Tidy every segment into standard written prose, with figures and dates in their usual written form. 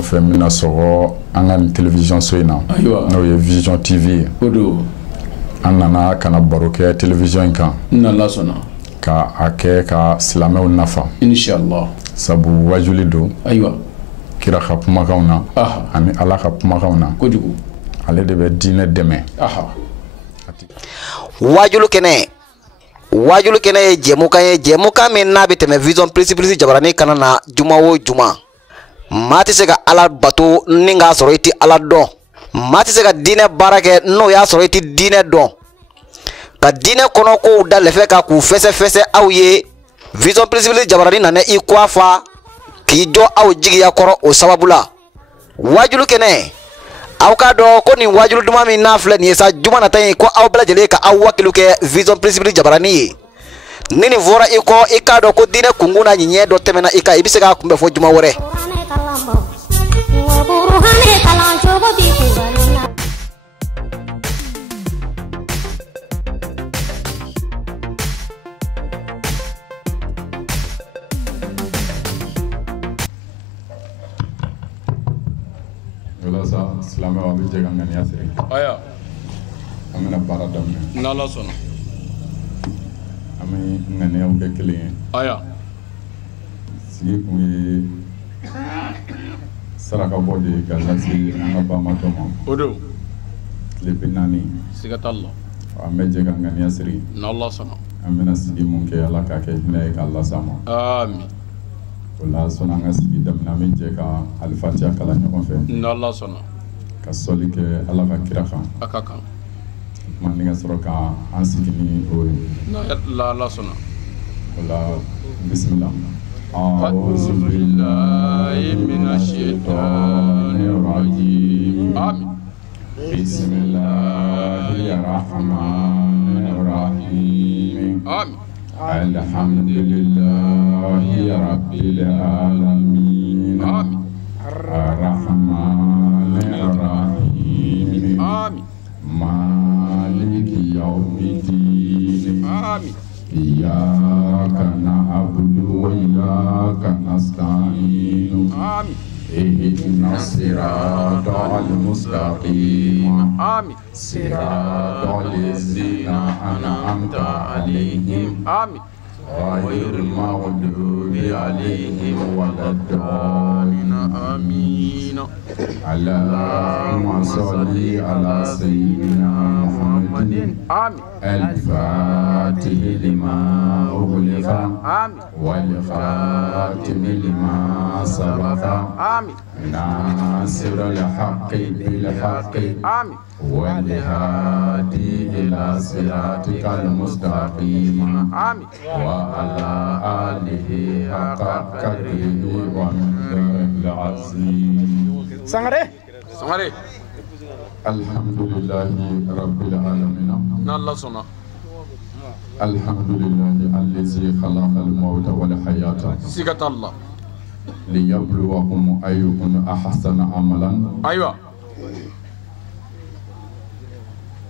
o fɛn mina sɔgɔ an ka nin télévision so in na n'o ye Vision TV an nana kana baro kɛ télévision in kan n'Ala sɔnna ka a kɛ ka silamɛw nafa inshallah sabu wajuli don kira ka kumakanw na ani Ala ka kumakanw na kojugu ale de bɛ diinɛ dɛmɛ wajulu kɛnɛ ye jɛmukan min n'a bɛ tɛmɛ Vision Plus jabarani kana na juma o juma maa tɛ se ka Ala bato ni k'a sɔrɔ i tɛ Ala dɔn maa tɛ se ka diinɛ baara kɛ n'o y'a sɔrɔ i tɛ diinɛ dɔn ka diinɛ kɔnɔkow da lɛfɛ ka k'u fɛsɛfɛsɛ aw ye Vision Plus jabarani nana i kɔ fa k'i jɔ aw jigiya kɔrɔ o sababu la wajulu kɛnɛ aw ka dɔn ko nin wajulu duman min n'a filɛ nin ye sa juma nata in ko aw bɛɛ lajɛlen ka aw wakilu kɛ Vision Plus jabarani ye ni nin fɔra i kɔ i k'a dɔn ko diinɛ kunkun na ɲiɲɛ dɔ tɛmɛna i kan i bɛ se k'a kunbɛ fɔ juma wɛrɛ silamɛw an bɛ jɛ ka ŋaniya siri an bɛna baara daminɛ n'Ala sɔnna an bɛ ŋaniyaw kɛ kelen ye sigi kun ye saraka bɔ de ka lase an ka banbatɔ ma o don tile 40 siga t'a la an bɛ jɛ ka ŋaniya siri n'Ala sɔnna an bɛna sigi mun kɛ Ala k'a kɛ hinɛ ye k'a las'a ma amin o la sɔnni an ka sigi daminɛ an bɛ jɛ ka alifatiya kalan ɲɔgɔn fɛ n'Ala sɔnna ka sɔli kɛ Ala ka kira kan a ka kan tuma ni ka sɔrɔ ka an sigi ni o ye n'Ala sɔnna o la bisimila a'udhu billahi minash shaitanir rajim amin bismillahir rahmanir rahim amin alhamdulillahi rabbil alamin amin arrahmanir rahim amin maliki yawmiddin amin iyyaka na'budu wa iyyaka nasta'in amin ihdinas siratal mustaqim amin siratal ladzina an'amta 'alaihim amin ghairil maghdubi 'alaihim waladdallin amin Allahumma salli ala sayyidina Muhammadin amin al-fatih lima ughliqa amin wal khatim lima sabaqa amin nasirul haqqi bil haqqi amin wal hadi ila siratikal mustaqim amin wa ala alihi haqqa qadrihi wa miqdaril azim Sangare alhamdulillahi rabbil alamin n'Ala sɔnna alhamdulillahi allazi khalaqal mawta wal hayata siga t'a la liyabluwakum ayyukum ahsanu amalan aywa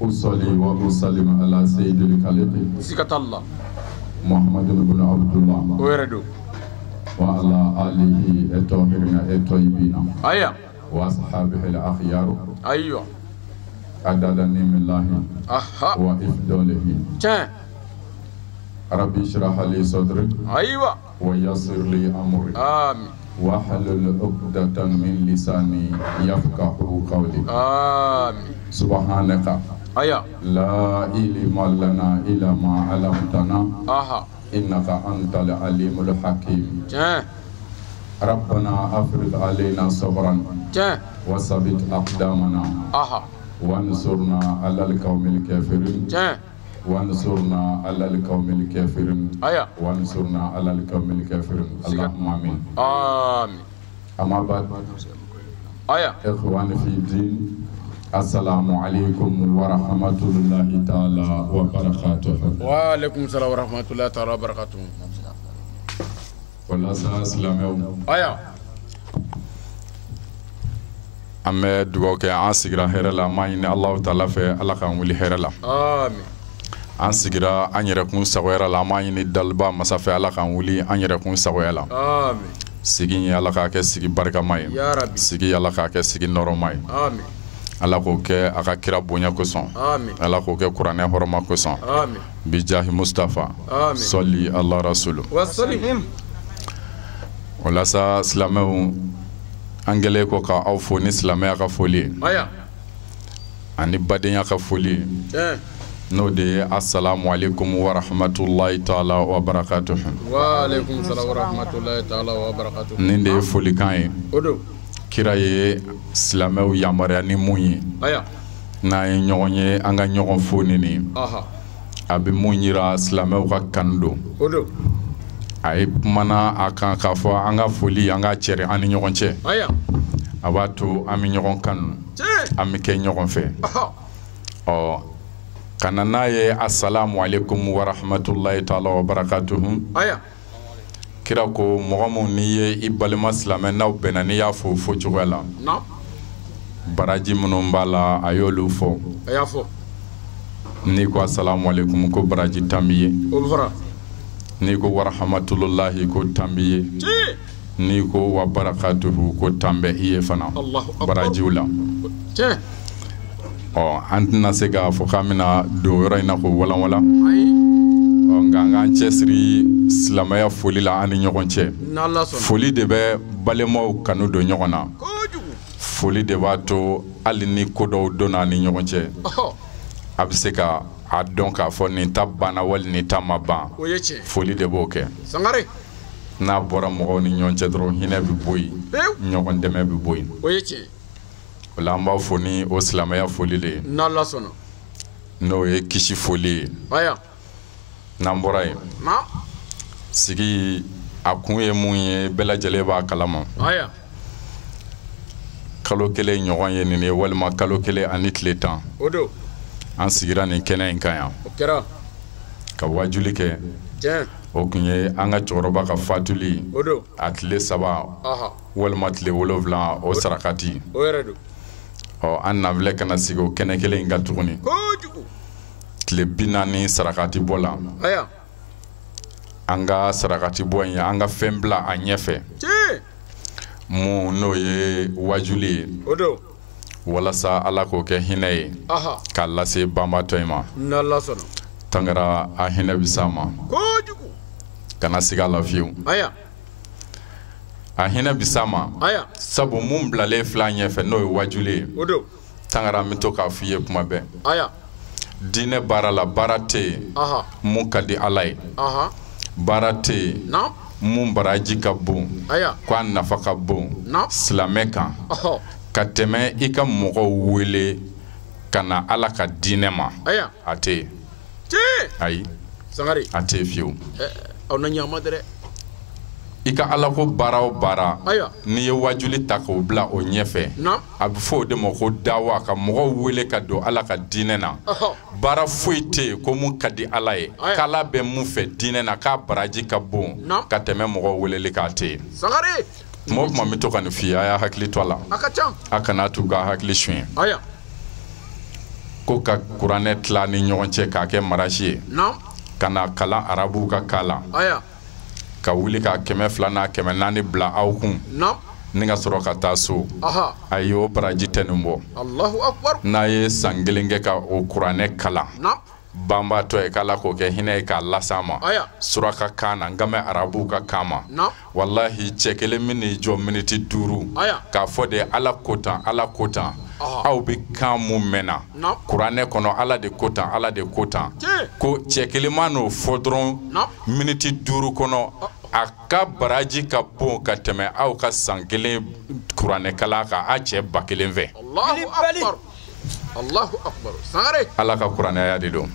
usalli wa usallim ala sayyidil khaliqi siga t'a la Muhammadun ibn Abdullah o yɛrɛ do wa ala alihi at-tahirina at-tayyibina aya وأصحابه الأخيار أيوة أدلني من الله وإفضاله ربي اشرح لي صدري أيوة ويسر لي أمري آمين واحلل عقدة من لساني يفقه قولي آمين سبحانك أيوة لا علم لنا إلا ما علمتنا إنك أنت العليم الحكيم ربنا أفرغ علينا صبرا وثبت أقدامنا وانصرنا على القوم الكافرين وانصرنا على القوم الكافرين وانصرنا على القوم الكافرين اللهم آمين آمين أما بعد إخواني في الدين السلام عليكم ورحمة الله تعالى وبركاته وعليكم السلام ورحمة الله تعالى وبركاته wala sa silamɛw an bɛ dugawu kɛ an sigira hɛrɛ la an b'a ɲini Alahu Taala fɛ Ala k'an wuli hɛrɛ la amin an sigira an yɛrɛkun sagoya la an b'a ɲini daliba masa fɛ Ala k'an wuli an yɛrɛkun sagoya la amin sigi ala k'a kɛ sigi barikama ye sigi ala k'a kɛ sigi nɔrɔma ye ala k'o kɛ a ka kira bonya kosɔn ala k'o kɛ kuranɛ hɔrɔma kosɔn bijahi mustafa sɔli ala rasulu o la sa silamɛw an gɛlɛn ko k'aw fo ni silamɛya ka foli ye ani badenya ka foli ye n'o de ye assalamu alaikum wa rahmatulahi ta'ala wa barakatuhu. Wa alaikum salam wa rahmatulahi ta'ala wa barakatuhu. Nin de ye folikan ye kira ye silamɛw yamaruya ni mun ye n'an ye ɲɔgɔn ye an ka ɲɔgɔn fo nin a bɛ mun yira silamɛw ka kanu don a ye kumana a kan k'a fɔ an ka foli an ka cɛri an ni ɲɔgɔn cɛ a b'a to an bɛ ɲɔgɔn kanu an bɛ kɛ ɲɔgɔn fɛ kana n'a ye assalamu alaikum wa rahmatulahi ta'ala wa barakatuhu kira ko mɔgɔ mun n'i ye i balima silamɛ n'aw bɛnna n'i y'a fo fo cogoya la baraji minnu b'a la a y'olu fɔ n'i ko assalamu alaikum ko baraji tan b'i ye n'i ko wa rahmatulahi ko tan b'i ye n'i ko wa barakatuhu ko tan bɛ i ye fana barajiw la an tɛna se k'a fɔ k'an bɛna don yɔrɔ in na k'o walanwala nka an k'an cɛsiri silamɛya foli la an ni ɲɔgɔn cɛ foli de bɛ balimaw kanu don ɲɔgɔn na foli de b'a to hali ni ko dɔw donna an ni ɲɔgɔn cɛ a bɛ se ka a dɔn k'a fɔ nin ta banna wali nin ta ma ban foli de b'o kɛ n'a bɔra mɔgɔw ni ɲɔgɔn cɛ dɔrɔn hinɛ bɛ bɔ yen ɲɔgɔn dɛmɛ bɛ bɔ yen o la an b'a fɔ ni o silamɛya foli de ye n'o ye kisi foli ye n'an bɔra yen sigi a kun ye mun ye bɛɛ lajɛlen b'a kalama kalo kelen ɲɔgɔn ye nin ye walima kalo kelen ani tile 10 an sigira nin kɛnɛ in kan yan ka wajuli kɛ o kun ye an ka cɛkɔrɔba ka fatuli a tile 3 walima tile 7 o sarakati an na filɛ kana sigi o kɛnɛ kelen in kan tuguni tile 40 sarakati bɔ la an ka sarakati bɔ in an ka fɛn bila a ɲɛfɛ mun n'o ye wajuli ye walasa ala k'o kɛ hinɛ ye k'a lase banbatɔ in ma tangara a hinɛ bi s'a ma kana sigi a la fiyewu a hinɛ bi s'a ma sabu mun bilalen filɛ ɲɛfɛ n'o ye wajuli ye tangara an bɛ to k'a f'i ye kuma bɛɛ diinɛ baara la baara tɛ yen mun ka di ala ye baara tɛ yen mun baraji ka bon ko a nafa ka bon silamɛ kan ka tɛmɛ i ka mɔgɔw wele ka na ala ka diinɛ ma a tɛ yen ayi a tɛ yen fiyewu i ka ala ko baara o baara n'i ye wajuli ta k'o bila o ɲɛfɛ a bɛ fɔ o de ma ko dawa ka mɔgɔw wele ka don ala ka diinɛ na baara foyi tɛ yen ko mun ka di ala ye k'ala bɛ mun fɛ diinɛ na k'a baraji ka bon ka tɛmɛ mɔgɔw weleli k'a tɛ yen tuma o tuma n bɛ to ka nin f'i ye a y'a hakili to a la a kana to k'a hakili suɲɛ ko ka kuranɛ tila ni ɲɔgɔn cɛ k'a kɛ marasi ye ka na kalan arabuw ka kan la ka wuli ka 200 n'a 400 bila aw kun ni ka sɔrɔ ka taa so ayi o baraji tɛ nin bɔ n'a ye san 1 kɛ ka o kuranɛ kalan banbatɔ ye k'ala k'o kɛ hinɛ ye k'a las'a ma suraka kan na n ka mɛn arabuw ka kan ma walahi cɛ kelen min n'i jɔ miniti 5 k'a fɔ de ala ko tan ala ko tan aw bɛ kan mun mɛnna kuranɛ kɔnɔ ala de ko tan ala de ko tan ko cɛ kelen ma n'o fɔ dɔrɔn miniti 5 kɔnɔ a ka baraji ka bon ka tɛmɛ aw ka san 1 kuranɛ kalan kan a cɛ 1000 fɛ Allahu akbar sangare ala ka kuranɛya de don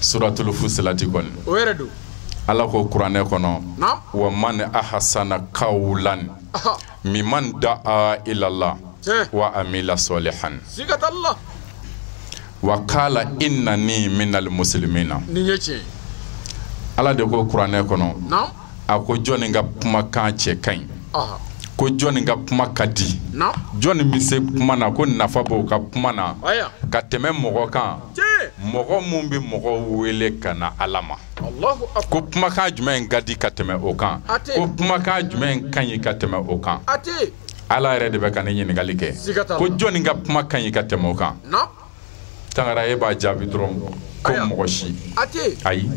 suratul fusilati kɔni o yɛrɛ don ala ko kuranɛ kɔnɔ wa man ahsana qawlan mimman da'a ila Allah wa amila salihan sigatallah wa qala innani minal muslimina ni yece ala de ko kuranɛ kɔnɔ a ko jɔnni ka kumakan cɛ kaɲi ko jɔnni ka kuma ka di jɔnni bɛ se kuma na ko nafa b'o ka kuma na ka tɛmɛ mɔgɔ kan mɔgɔ mun bi mɔgɔ wele kana alama ko kumakan jumɛn ka di ka tɛmɛ o kan ko kumakan jumɛn ka ɲi ka tɛmɛ o kan ala yɛrɛ de bɛ ka ne ɲininkali kɛ ko jɔnni ka kuma ka ɲi ka tɛmɛ o kan Tangara e b'a jaabi dɔrɔn ko mɔgɔ si ayi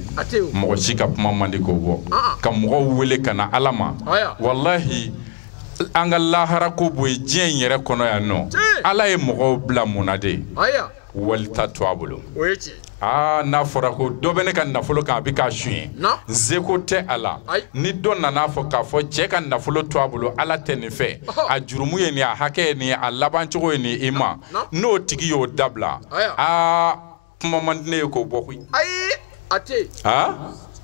mɔgɔ si ka kuma man di k'o bɔ ka mɔgɔw wele kana alama wallahi an ka lahara ko bɔ ye diɲɛ in yɛrɛ kɔnɔ yan nɔ ala ye mɔgɔw bila mun na de walita to a bolo n'a fɔra ko dɔ bɛ ne ka nafolo kan a bɛ k'a suɲɛ zeko tɛ a la ni dɔ nana fɔ k'a fɔ cɛ ka nafolo to a bolo ala tɛ nin fɛ a jurumu ye nin a hakɛ ye nin a laban cogo ye nin i ma n'o tigi y'o dabila kuma man di ne ye k'o bɔ koyi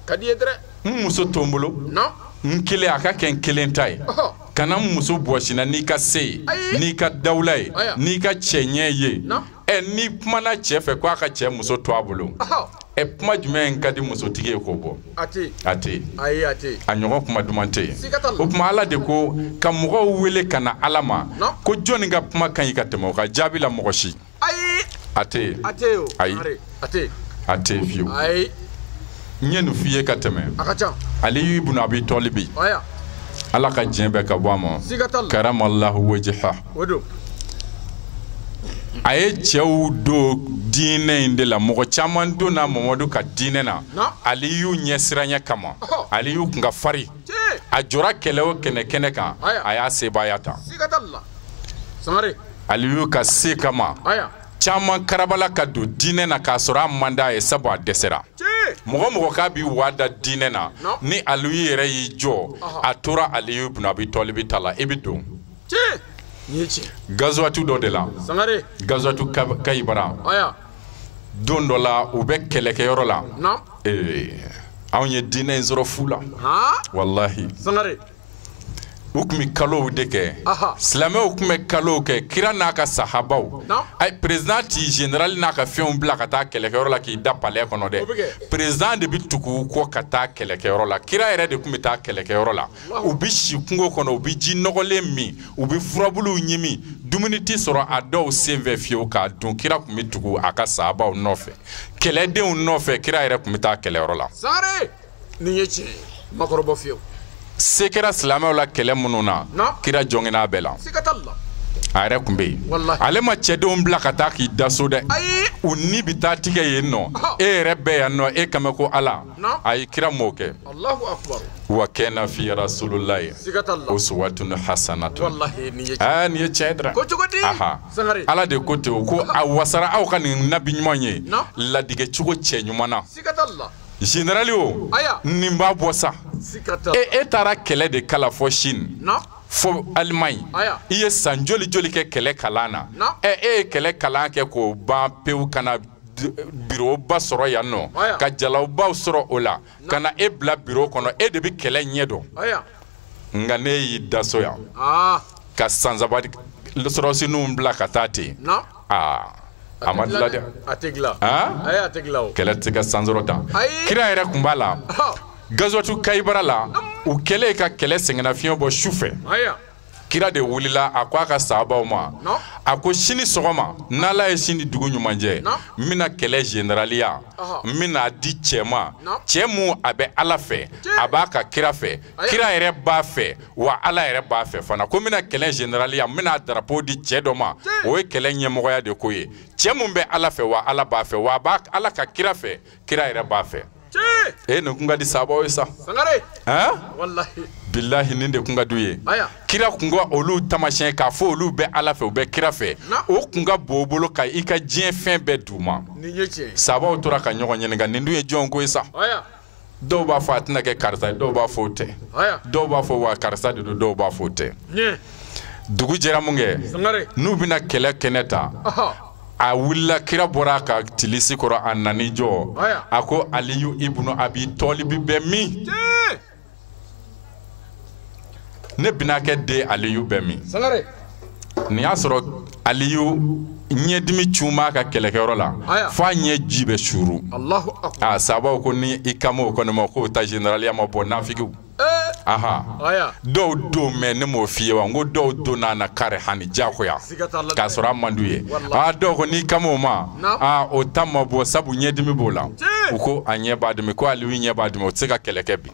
ka di ye dɛrɛ n muso to n bolo n kelen a ka kɛ n kelen ta ye kana n muso bɔsina n'i ka se ye n'i ka dawula ye n'i ka cɛɲɛ ye ni kumana cɛ fɛ ko a ka cɛ muso to a bolo kuma jumɛn ka di musotigi ye k'o bɔ a tɛ a ɲɔgɔn kuma duman tɛ yen o kuma ala de ko ka mɔgɔw wele ka na ala ma ko jɔnni ka kuma ka ɲi ka tɛmɛ o ka jaabi la mɔgɔ si a tɛ fiyewu n ye nin f'i ye ka tɛmɛ Aliyu ibn Abi Talibi ala ka diɲɛ bɛɛ ka bɔ a ma karamallahu wajha a ye cɛw don diinɛ in de la mɔgɔ caman donna Mamadu ka diinɛ na Aliyu ɲɛsiranya kama Aliyu kun ka fari a jɔra kɛlɛ o kɛnɛ kan a y'a sebaaya ta Aliyu ka se kama caman karabala ka don diinɛ na k'a sɔrɔ a man d'a ye sabu a dɛsɛra mɔgɔ k'a bi wada diinɛ na ni Aliyu yɛrɛ y'i jɔ a tora Aliyu ibn Abi Talibi ta la i bi don gazuwatu dɔ de la gazuwatu Kayibara don dɔ la u bɛ kɛlɛkɛyɔrɔ la anw ye diinɛ in sɔrɔ fu la wallahi u tun bɛ kalow de kɛ silamɛw tun bɛ kalow kɛ kira n'a ka sahabaw président ti général n'a ka fɛnw bila ka taa kɛlɛkɛyɔrɔ la k'i da palais kɔnɔ dɛ président de bɛ tugu kɔ ka taa kɛlɛkɛyɔrɔ la kira yɛrɛ de tun bɛ taa kɛlɛkɛyɔrɔ la u bɛ si kungo kɔnɔ u bɛ ji nɔgɔlen min u bɛ furabuluw ɲimi dumuni tɛ sɔrɔ a dɔw sen fɛ fiyewu k'a dun kira tun bɛ tugu a ka sahabaw nɔfɛ kɛlɛdenw nɔfɛ kira yɛrɛ tun bɛ taa kɛlɛyɔrɔ la nin ye tiɲɛ ye makɔrɔba fiyewu se kɛra silamɛw la kɛlɛ minnu na kira jɔngɛn'a bɛɛ la a yɛrɛ tun bɛ yen ale ma cɛdenw bila ka taa k'i da so dɛ u ni bɛ taa tigɛ yen nɔ e yɛrɛ bɛ yan nɔ e kama ko ala a ye kira m'o kɛ wa kana fi rasulillahi uswatun hasanatun nin ye tiɲɛ dɛrɛ ala de ko ten ko a wasara aw ka nin nabi ɲuman ye ladigɛ cogo cɛ ɲuman na général o nin b'a bɔ sa e taara kɛlɛ de kala fɔ Chine fo Allemagne i ye san joli kɛ kɛlɛ kalan na e ye kɛlɛ kalan kɛ k'o ban pewu kana bureau ba sɔrɔ yan nɔ ka jalawbaw sɔrɔ o la ka na e bila bureau kɔnɔ e de bɛ kɛlɛ ɲɛ dɔn nka ne y'i da so yan ka sansaba sɔrɔsininw bila ka taa ten a ma dilan dɛ kɛlɛ tɛ se ka sansɔrɔ ta kira yɛrɛ tun b'a la gazuwatu Kayibara la u kɛlen ka kɛlɛ sɛgɛnnafiɲɛ bɔ su fɛ kira de wulila a ko a ka sahabaw ma a ko sini sɔgɔma n'ala ye sini dugu ɲuman jɛ n bɛna kɛlɛ généraliya n bɛna di cɛ ma cɛ mun a bɛ ala fɛ a b'a ka kira fɛ kira yɛrɛ b'a fɛ wa ala yɛrɛ b'a fɛ fana ko n bɛna kɛlɛ généraliya n bɛna drapeau di cɛ dɔ ma o ye kɛlɛ ɲɛmɔgɔya de ko ye cɛ mun bɛ ala fɛ wa ala b'a fɛ wa a b'a ala ka kira fɛ kira yɛrɛ b'a fɛ nin kun ka di sahabaw ye sa billahi nin de kun ka d'u ye kira kun ka olu tamasiyɛn k'a fɔ olu bɛ ala fɛ u bɛ kira fɛ o kun ka bon u bolo ka i ka diɲɛ fɛn bɛɛ d'u ma sahabaw tora ka ɲɔgɔn ɲininka nin dun ye jɔn ko ye sa dɔw b'a fɔ a tɛna kɛ karisa ye dɔw b'a fɔ o tɛ dɔw b'a fɔ wa karisa de don dɔw b'a fɔ o tɛ dugu jɛra mun kɛ n'u bɛna kɛlɛ kɛnɛ ta a wulila kira bɔra a ka tilisi kɔrɔ a nani jɔ a ko Aliyu ibn Abi Talibi bɛ min ne bɛna kɛ den Aliyu bɛ min nin y'a sɔrɔ Aliyu ɲɛdimi cunma ka kɛlɛkɛyɔrɔ la fo a ɲɛ ji bɛ suru sahabaw ko ni i kama o kɔni ma k'o ta généraliya ma bɔ nafigiw aha dɔw don mɛ ne m'o f'i ye wa n ko dɔw don n'a na kare hani jagoya k'a sɔrɔ a man d'u ye dɔw ko n'i kama o ma o ta ma bɔ sabu ɲɛdimi b'o la u ko a ɲɛ b'a dimi ko Aliyu ɲɛ b'a dimi o tɛ se ka kɛlɛ kɛ bi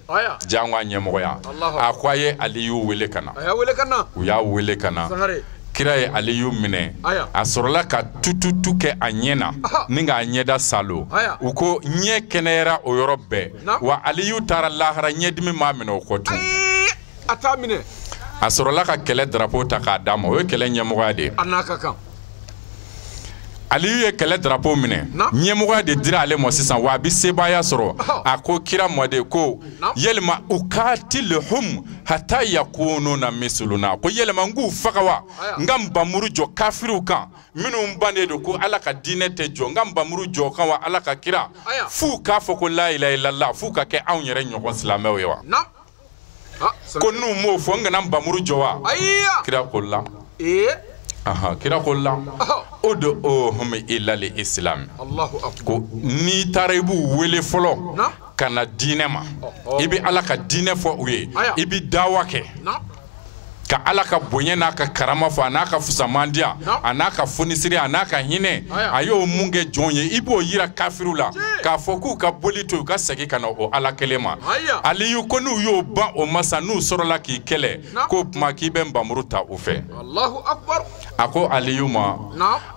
jango a ɲɛmɔgɔya a ko a ye Aliyu wele ka na u y'a wele ka na kira ye Aliyu minɛ a sɔrɔla ka tututu kɛ a ɲɛ na ni k'a ɲɛda salo u ko ɲɛ kɛnɛyara o yɔrɔ bɛɛ wa Aliyu taara lahara ɲɛdimi m'a minɛ o kɔ tun a sɔrɔla ka kɛlɛ drapeau ta k'a d'a ma o ye kɛlɛ ɲɛmɔgɔya de ye Aliyu ye kɛlɛ drapeau minɛ ɲɛmɔgɔya de dira ale ma sisan wa a bɛ sebaaya sɔrɔ a ko kira mɔden ko yɛlɛma ukatilhum hatta yakununa misluna ko yɛlɛma n k'u faga wa n ka nbamuru jɔ kafiriw kan minnu bannen don ko Ala ka diinɛ tɛ jɔ n ka nbamuru jɔ o kan wa Ala ka kira f'u k'a fɔ ko la ilaha illallah f'u ka kɛ anw yɛrɛ ɲɔgɔn silamɛw ye wa ko n'u m'o fɔ n kana nbamuru jɔ wa kira ko la kira ko la o de hum ilal islam ko n'i taara i b'u wele fɔlɔ ka na diinɛ ma i bɛ Ala ka diinɛ fɔ u ye i bɛ dawa kɛ ka Ala ka bonya n'a ka karama fɔ a n'a ka fusamandiya a n'a ka fonisiri a n'a ka hinɛ a y'o mun kɛ jɔn ye i b'o yira kafiriw la k'a fɔ k'u ka boli to u ka segin ka na o Ala kelen ma Aliyu ko n'u y'o ban o ma sa n'u sɔrɔla k'i kɛlɛ k'o tuma k'i bɛ nbamuru ta u fɛ a ko Aliyu ma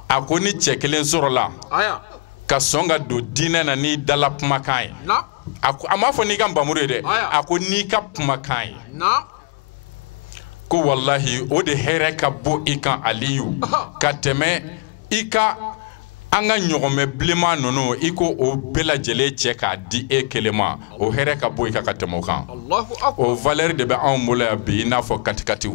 a ko ni cɛ kelen sɔrɔla ka sɔn ka don diinɛ na n'i dala kumakan ye a m'a fɔ n'i ka nbamuru ye dɛ a ko n'i ka kumakan ye ko wallahi o de hɛrɛ ka bɔ i kan Aliyu ka tɛmɛ i ka an ka ɲɔgɔnmɛ bilenman ninnu i ko o bɛɛ lajɛlen cɛ k'a di e kelen ma o hɛrɛ ka bɔ i kan ka tɛmɛ o kan o valeur de bɛ anw bolo yan bi i n'a fɔ katikatiw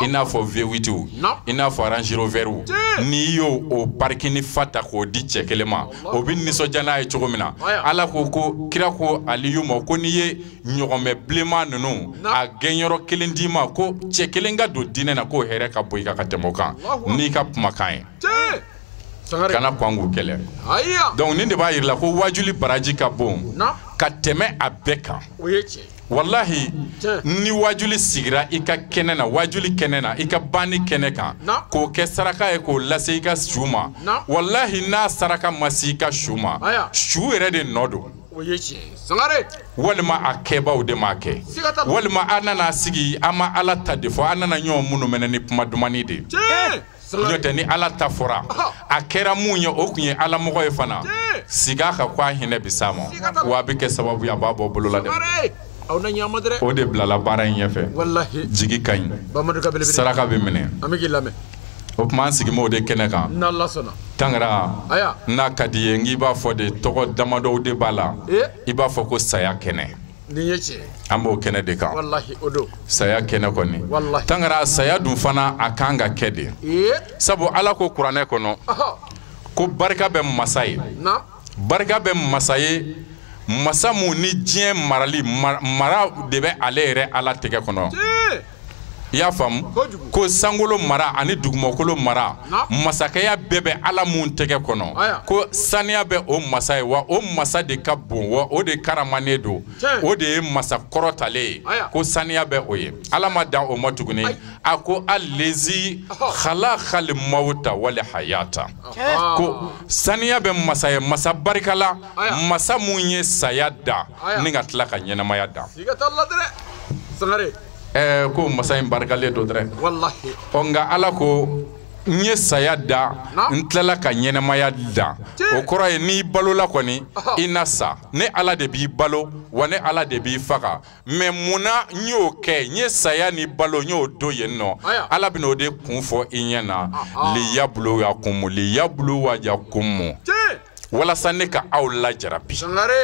i n'a fɔ V8w i n'a fɔ Range Roverw n'i y'o o parking fa ta k'o di cɛ kelen ma o bɛ nisɔndiya n'a ye cogo min na Ala ko ko kira ko Aliyu ma ko n'i ye ɲɔgɔnmɛ bilenman ninnu a gɛnyɔrɔ kelen d'i ma ko cɛ kelen ka don diinɛ na k'o hɛrɛ ka bɔ i kan ka tɛmɛ o kan n'i ka kumakan ye kana kɔn k'u kɛlɛ donc nin de b'a yira la ko wajuli baraji ka bon ka tɛmɛ a bɛɛ kan wallahi ni wajuli sigira i ka kɛnɛ na wajuli kɛnɛ na i ka banni kɛnɛ kan k'o kɛ saraka ye k'o lase i ka su ma wallahi n'a saraka ma se i ka su ma su yɛrɛ de nɔ don walima a kɛbaw de m'a kɛ walima a nana sigi an ma Ala ta de fɔ an nana ɲɔgɔn minnu minɛ ni kuma dumani de n'o tɛ ni Ala ta fɔra a kɛra mun ye o tun ye Ala mɔgɔ ye fana siga ka ko a hinɛ bi s'a ma wa a bɛ kɛ sababu ye a b'a bɔ bolo la dɛ o de bilala baara in ɲɛfɛ jigi ka ɲi saraka bɛ minɛ o tuma an sigimɛ o de kɛnɛ kan Tangara n'a ka di ye n k'i b'a fɔ de tɔgɔ damadɔw de b'a la i b'a fɔ ko saya kɛnɛ an b'o kɛnɛ de kan saya kɛnɛ kɔni Tangara saya dun fana a kan ka kɛ de sabu Ala ko kuranɛ kɔnɔ ko barika bɛ masa ye barika bɛ masa ye masa mun ni diɲɛ marali mara de bɛ ale yɛrɛ Ala tɛgɛ kɔnɔ i y'a faamu ko sankolo mara ani dugumakolo mara masakɛya bɛɛ bɛ Ala mun tɛgɛ kɔnɔ ko saniya bɛ o masa ye wa o masa de ka bon wa o de karamanen don o de ye masa kɔrɔtalen ye ko saniya bɛ o ye Ala ma dan o ma tuguni a ko allazi khalaqal mauta wal hayata ko saniya bɛ masa ye masa barikala masa mun ye saya da ni ka tila ka ɲɛnamaya da ko masa in barikalen do dɛrɛ nka Ala ko n ye saya da n tilala ka ɲɛnamaya da o kɔrɔ ye n'i balola kɔni i na sa ne Ala de b'i balo wa ne Ala de b'i faga mais munna n y'o kɛ n ye saya ni balo n y'o don yen nɔ Ala bɛna o de kun fɔ i ɲɛna liyabluwakum walasa ne ka aw lajarabi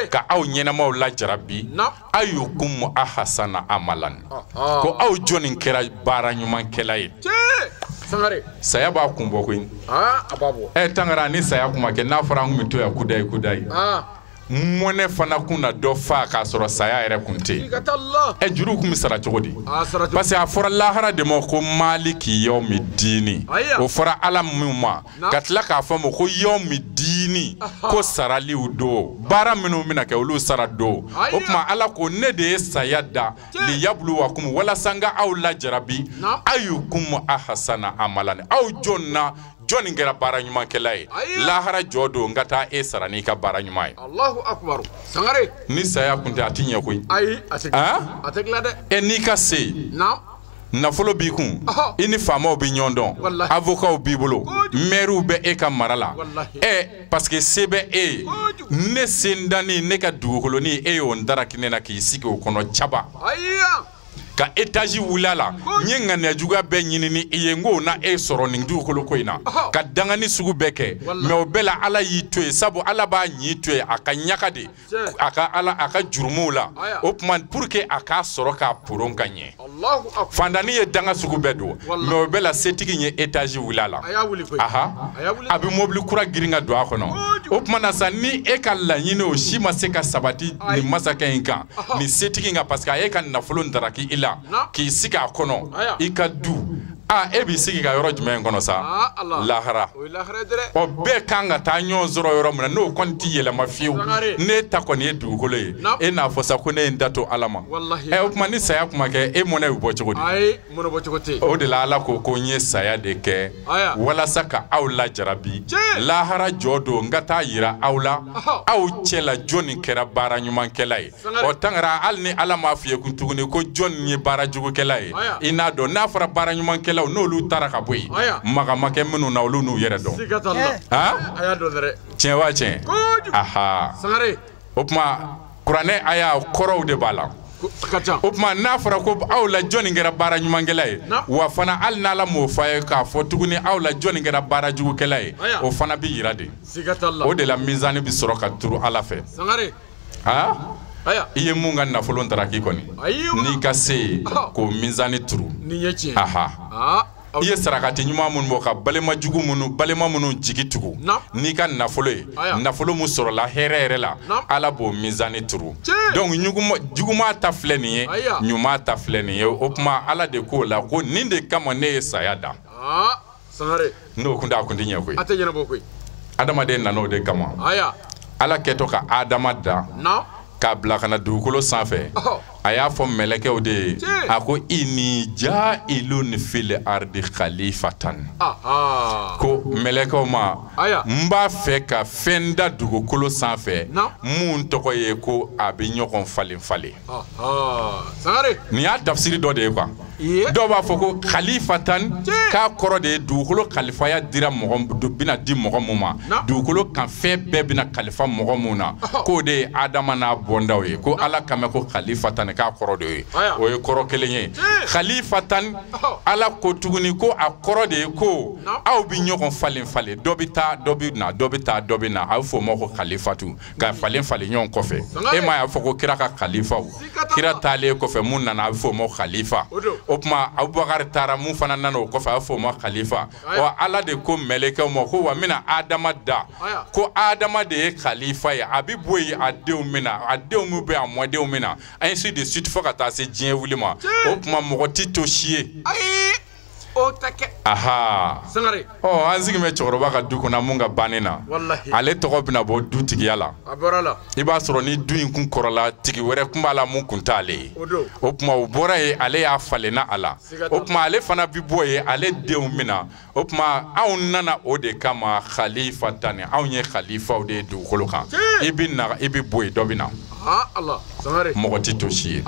ka aw ɲɛnamaw lajarabi ayyukum ahsana amalan ko aw jɔnni kɛra baara ɲumankɛla ye saya b'a kun bɔ koyi Tangara ni saya kuma kɛ n'a fɔra an kun bɛ to yan kudayi mɔnɛ fana kun na dɔ fa k'a sɔrɔ saya yɛrɛ kun tɛ juruw kun bɛ sara cogo di parce que a fɔra lahara de ma ko maliki yawmi diini o fɔra Ala min ma ka tila k'a fɔ ma ko yawmi diini dini ko sarali u do bara minnu mina kɛ olu sara do o kuma ala ko ne de ye saya da li yabluwakum wala sanga aw la jarabi ayyukum ahsana amalan aw jonna jɔnni kɛra baara ɲuman kɛla ye lahara jɔ don n ka taa e sara n'i ka baara ɲuman ye Allahu akbar sangare ni saya kun tɛ a ti ɲɛ koyi ayi a tɛ gila dɛ n'i ka se nafolo b'i kun i ni faamaw bɛ ɲɔgɔn dɔn avocaw b'i bolo maires bɛ e ka mara la parce que se bɛ e ye ne sen danni ne ka dugukolo ni e y'o daraki ne na k'i sigi o kɔnɔ caba ka étage wuli a la n ye ŋaniya juguya bɛɛ ɲini ni i ye n k'o na e sɔrɔ nin dugukolo ko in na ka dangani sugu bɛɛ kɛ mais o bɛɛ la ala y'i to yen sabu ala b'a ɲi to yen a ka ɲaga de a ka jurumuw la o tuma pour que a k'a sɔrɔ k'a poron ka ɲɛ fandani ye danga sugu bɛɛ don mais o bɛɛ la setigi ye étage wuli a la a bɛ mobili kura girin ka don a kɔnɔ o tuma na sa ni e ka laɲini o si ma se ka sabati nin masakɛ in kan nin setigi in kan parce que a ye ka nafolo daraki i la k'i sigi a kɔnɔ i ka du e b'i sigi ka yɔrɔ jumɛn kɔnɔ sa lahara ɔ bɛɛ kan ka taa ɲɔgɔn sɔrɔ yɔrɔ min na n'o kɔni tɛ yɛlɛma fiyewu ne ta kɔni ye dugukolo ye e n'a fɔ sa ko ne ye n da to ala ma o tuma ni saya kuma kɛ e mɔnɛ bɛ bɔ cogo di o de la ala ko n ye saya de kɛ walasa ka aw lajarabi lahara jɔ don n ka taa yira aw la aw cɛla jɔnni kɛra baara ɲumankɛla ye ɔ tangara hali ni ala m'a f'i ye tuguni ko jɔnni ye baara jugukɛla ye i n'a dɔn n'a fɔra baara ɲumankɛla n'olu taara ka bɔ yen magamakɛ minnu na olu n'u yɛrɛ dɔn tiɲɛ wa tiɲɛ o tuma kuranɛ aya kɔrɔw de b'a la o tuma n'a fɔra ko aw la jɔnni kɛra baara ɲumankɛla ye wa fana hali n'ala m'o fɔ a ye k'a fɔ tuguni aw la jɔnni kɛra baara jugukɛla ye o fana bɛ yira de o de la mizani bɛ sɔrɔ ka turu ala fɛ i ye mun ka nafolo daraki kɔni n'i ka se yen k'o mizani turu i ye sarakati ɲuman minnu bɔ ka balima minnu jigi tugu n'i ka nafolo ye nafolo min sɔrɔla hɛrɛ yɛrɛ la ala b'o mizani turu donc juguman ta filɛ nin ye ɲuman ta filɛ nin ye o tuma ala de k'o la ko nin de kama ne ye saya da n'o kun tɛ a kun tɛ ɲɛ koyi adamaden nana o de kama ala kɛtɔ ka adama da k'a bila ka na dugukolo sanfɛ a y'a fɔ mɛlɛkɛw de ye a ko inni jaa'ilun fil ardi khalifatan ko mɛlɛkɛw ma n b'a fɛ ka fɛn da dugukolo sanfɛ mun tɔgɔ ye ko a bɛ ɲɔgɔn falen falen nin y'a tafsiri dɔ de ye quoi dɔw b'a fɔ ko khalifatan k'a kɔrɔ de ye dugukolo kalifaya bɛna di mɔgɔ mun ma dugukolo kan fɛn bɛɛ bɛna kalifa mɔgɔ mun na k'o de ye adama n'a bɔndaw ye ko ala kama ko khalifatan k'a kɔrɔ de ye o ye kɔrɔ kelen ye khalifatan ala ko tuguni ko a kɔrɔ de ye ko aw bi ɲɔgɔn falen falen dɔ bɛ taa dɔ bɛ na dɔ bɛ taa dɔ bɛ na a bɛ fɔ o ma ko khalifatu ka falen falen ɲɔgɔn kɔfɛ e ma y'a fɔ ko kira ka khalifaw kira taalen kɔfɛ mun nana a bɛ fɔ o ma khalifa o tuma Abubakar taara mun fana nana o kɔfɛ a bɛ fɔ o ma khalifa wa ala de ko mɛlɛkɛw ma ko wa n bɛna adama da ko adama de ye khalifa ye a bɛ bɔ yen a denw min na a denw min bɛ a mɔdenw min na ainsi de suite fo ka taa se diɲɛ wuli ma o tuma mɔgɔ tɛ to si ye an sigi bɛ cɛkɔrɔba ka du kɔnɔ mun ka banni na ale tɔgɔ bɛna bɔ dutigiya la i b'a sɔrɔ ni du in kun kɔrɔla tigi wɛrɛ kun b'a la mun kun t'ale ye o tuma o bɔra yen ale y'a falenna a la o tuma ale fana bi bɔ yen ale denw min na o tuma anw nana o de kama khalifatan anw ye khalifaw de ye dugukolo kan i bɛ bɔ yen dɔ bɛ na mɔgɔ tɛ to si ye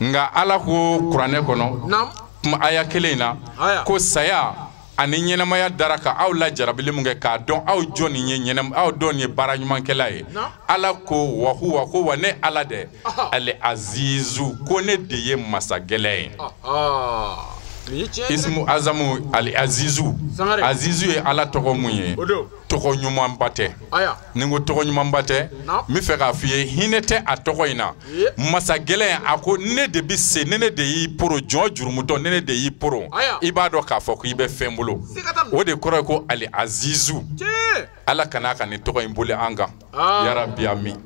nka ala ko kuranɛ kɔnɔ aya kelen in na ko saya ani ɲɛnamaya dara ka aw la jarabili mun kɛ k'a dɔn aw jɔn ye baara ɲumankɛla ye ala ko wa ne ala dɛ ale azizu ko ne de ye masagɛlɛn ye ismu azamu ali azizu ye ala tɔgɔ mun ye tɔgɔ ɲumanba tɛ ni ko tɔgɔ ɲumanba tɛ n bɛ fɛ k'a f'i ye hinɛ tɛ a tɔgɔ in na masagɛlɛn a ko ne de bɛ se ne de y'i poro jɔn jurumutɔ ne de y'i poro i b'a dɔn k'a fɔ ko i bɛ fɛn bolo o de kɔrɔ ye ko ali azizu ala kana ka ni tɔgɔ in boli an kan ya rabbi amin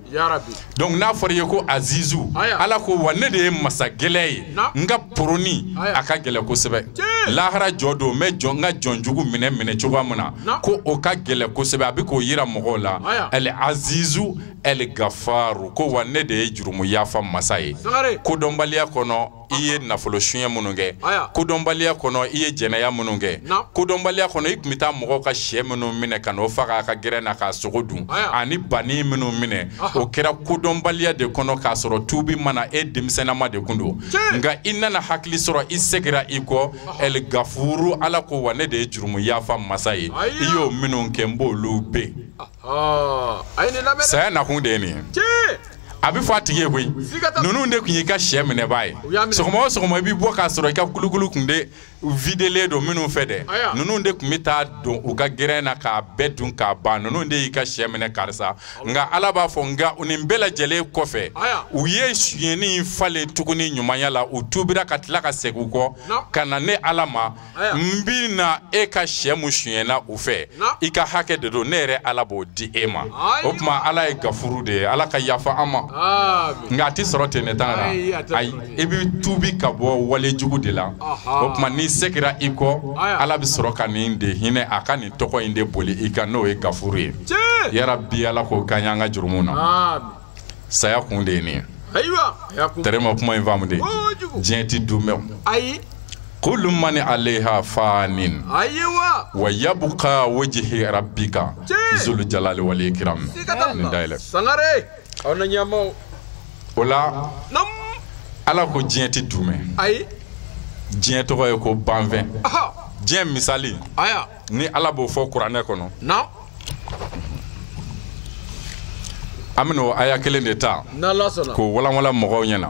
donc n'a fɔra ye ko azizu ala ko wa ne de ye masa gɛlɛ ye nka poroni a ka gɛlɛ kosɛbɛ lahara jɔ don n bɛ n ka jɔnjugu minɛ cogoya min na ko o ka gɛlɛ kosɛbɛ a bɛ k'o yira mɔgɔw la el azizu el gafaru ko wa ne de ye jurumu yafa masa ye kodɔnbaliya kɔnɔ i ye nafolo suɲɛ minnu kɛ kodɔnbaliya kɔnɔ i ye jɛnɛya minnu kɛ kodɔnbaliya kɔnɔ i tun bɛ taa mɔgɔw ka sɛ minnu minɛ ka n'o faga ka gɛrɛ na k'a sogo dun ani bani minnu minɛ o kɛra kodɔnbaliya de kɔnɔ k'a sɔrɔ tuubi mana e denmisɛnnama de kun don nka i nana hakili sɔrɔ i segira i kɔ el gafuru ala ko wa ne de ye jurumu yafa masa ye i y'o minnu kɛ n b'olu bɛ saya nakun de ye nin ye a bɛ fɔ a tigi ye koyi ninnu de tun y'i ka sɛ minɛ baa ye sɔgɔma o sɔgɔma i bɛ bɔ k'a sɔrɔ i ka kulukulu tun de videlen don minnu fɛ dɛ ninnu de tun bɛ taa don u ka gɛrɛn na k'a bɛɛ dun k'a ban ninnu de y'i ka sɛ minɛ karisa nka ala b'a fɔ nka nin bɛɛ lajɛlen kɔfɛ u ye suyɛni in falen tuguni ɲumanya la u tuubira ka tila ka segin u kɔ ka na ne ala ma n bɛ na e ka sɛ mun suyɛnna u fɛ i ka hakɛ de don ne yɛrɛ ala b'o di e ma o tuma ala ye gafuru de ye ala ka yafa an ma nka a ti sɔrɔ ten ne tan na ayi i bɛ tuubi ka bɔ wale jugu de la o tuma ni segira i kɔ ala bɛ sɔrɔ ka nin de hinɛ a ka nin tɔgɔ in de boli i kan n'o ye gafuru ye yarabi ala k'o kan y'an ka jurumu na saya kun de ye nin ye tɛrɛma kuma in faamu de diɲɛ ti dunmɛw kullu mani aleha fanin wa yabqa wajhi rabbika zul jalali wal ikram nin dayɛlɛ o la ala ko diɲɛ ti dunmɛ diɲɛ tɔgɔ ye ko banfɛn diɲɛ misali ni ala b'o fɔ kuranɛ kɔnɔ an bɛna o aya kelen de ta k'o walanwalan mɔgɔw ɲɛna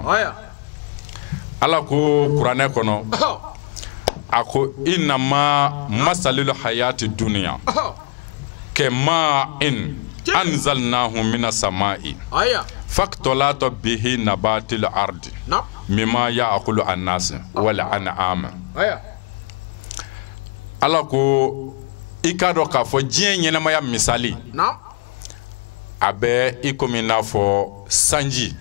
ala ko kuranɛ kɔnɔ a ko inama masalil hayati dunya kama in anzalnahu minas samai faktolatɔ bihi nabatil ardi mimma ya'kulu an-nas wal an'am ala ko i ka dɔn k'a fɔ diɲɛ ɲɛnamaya misali a bɛ i komi n'a fɔ sanji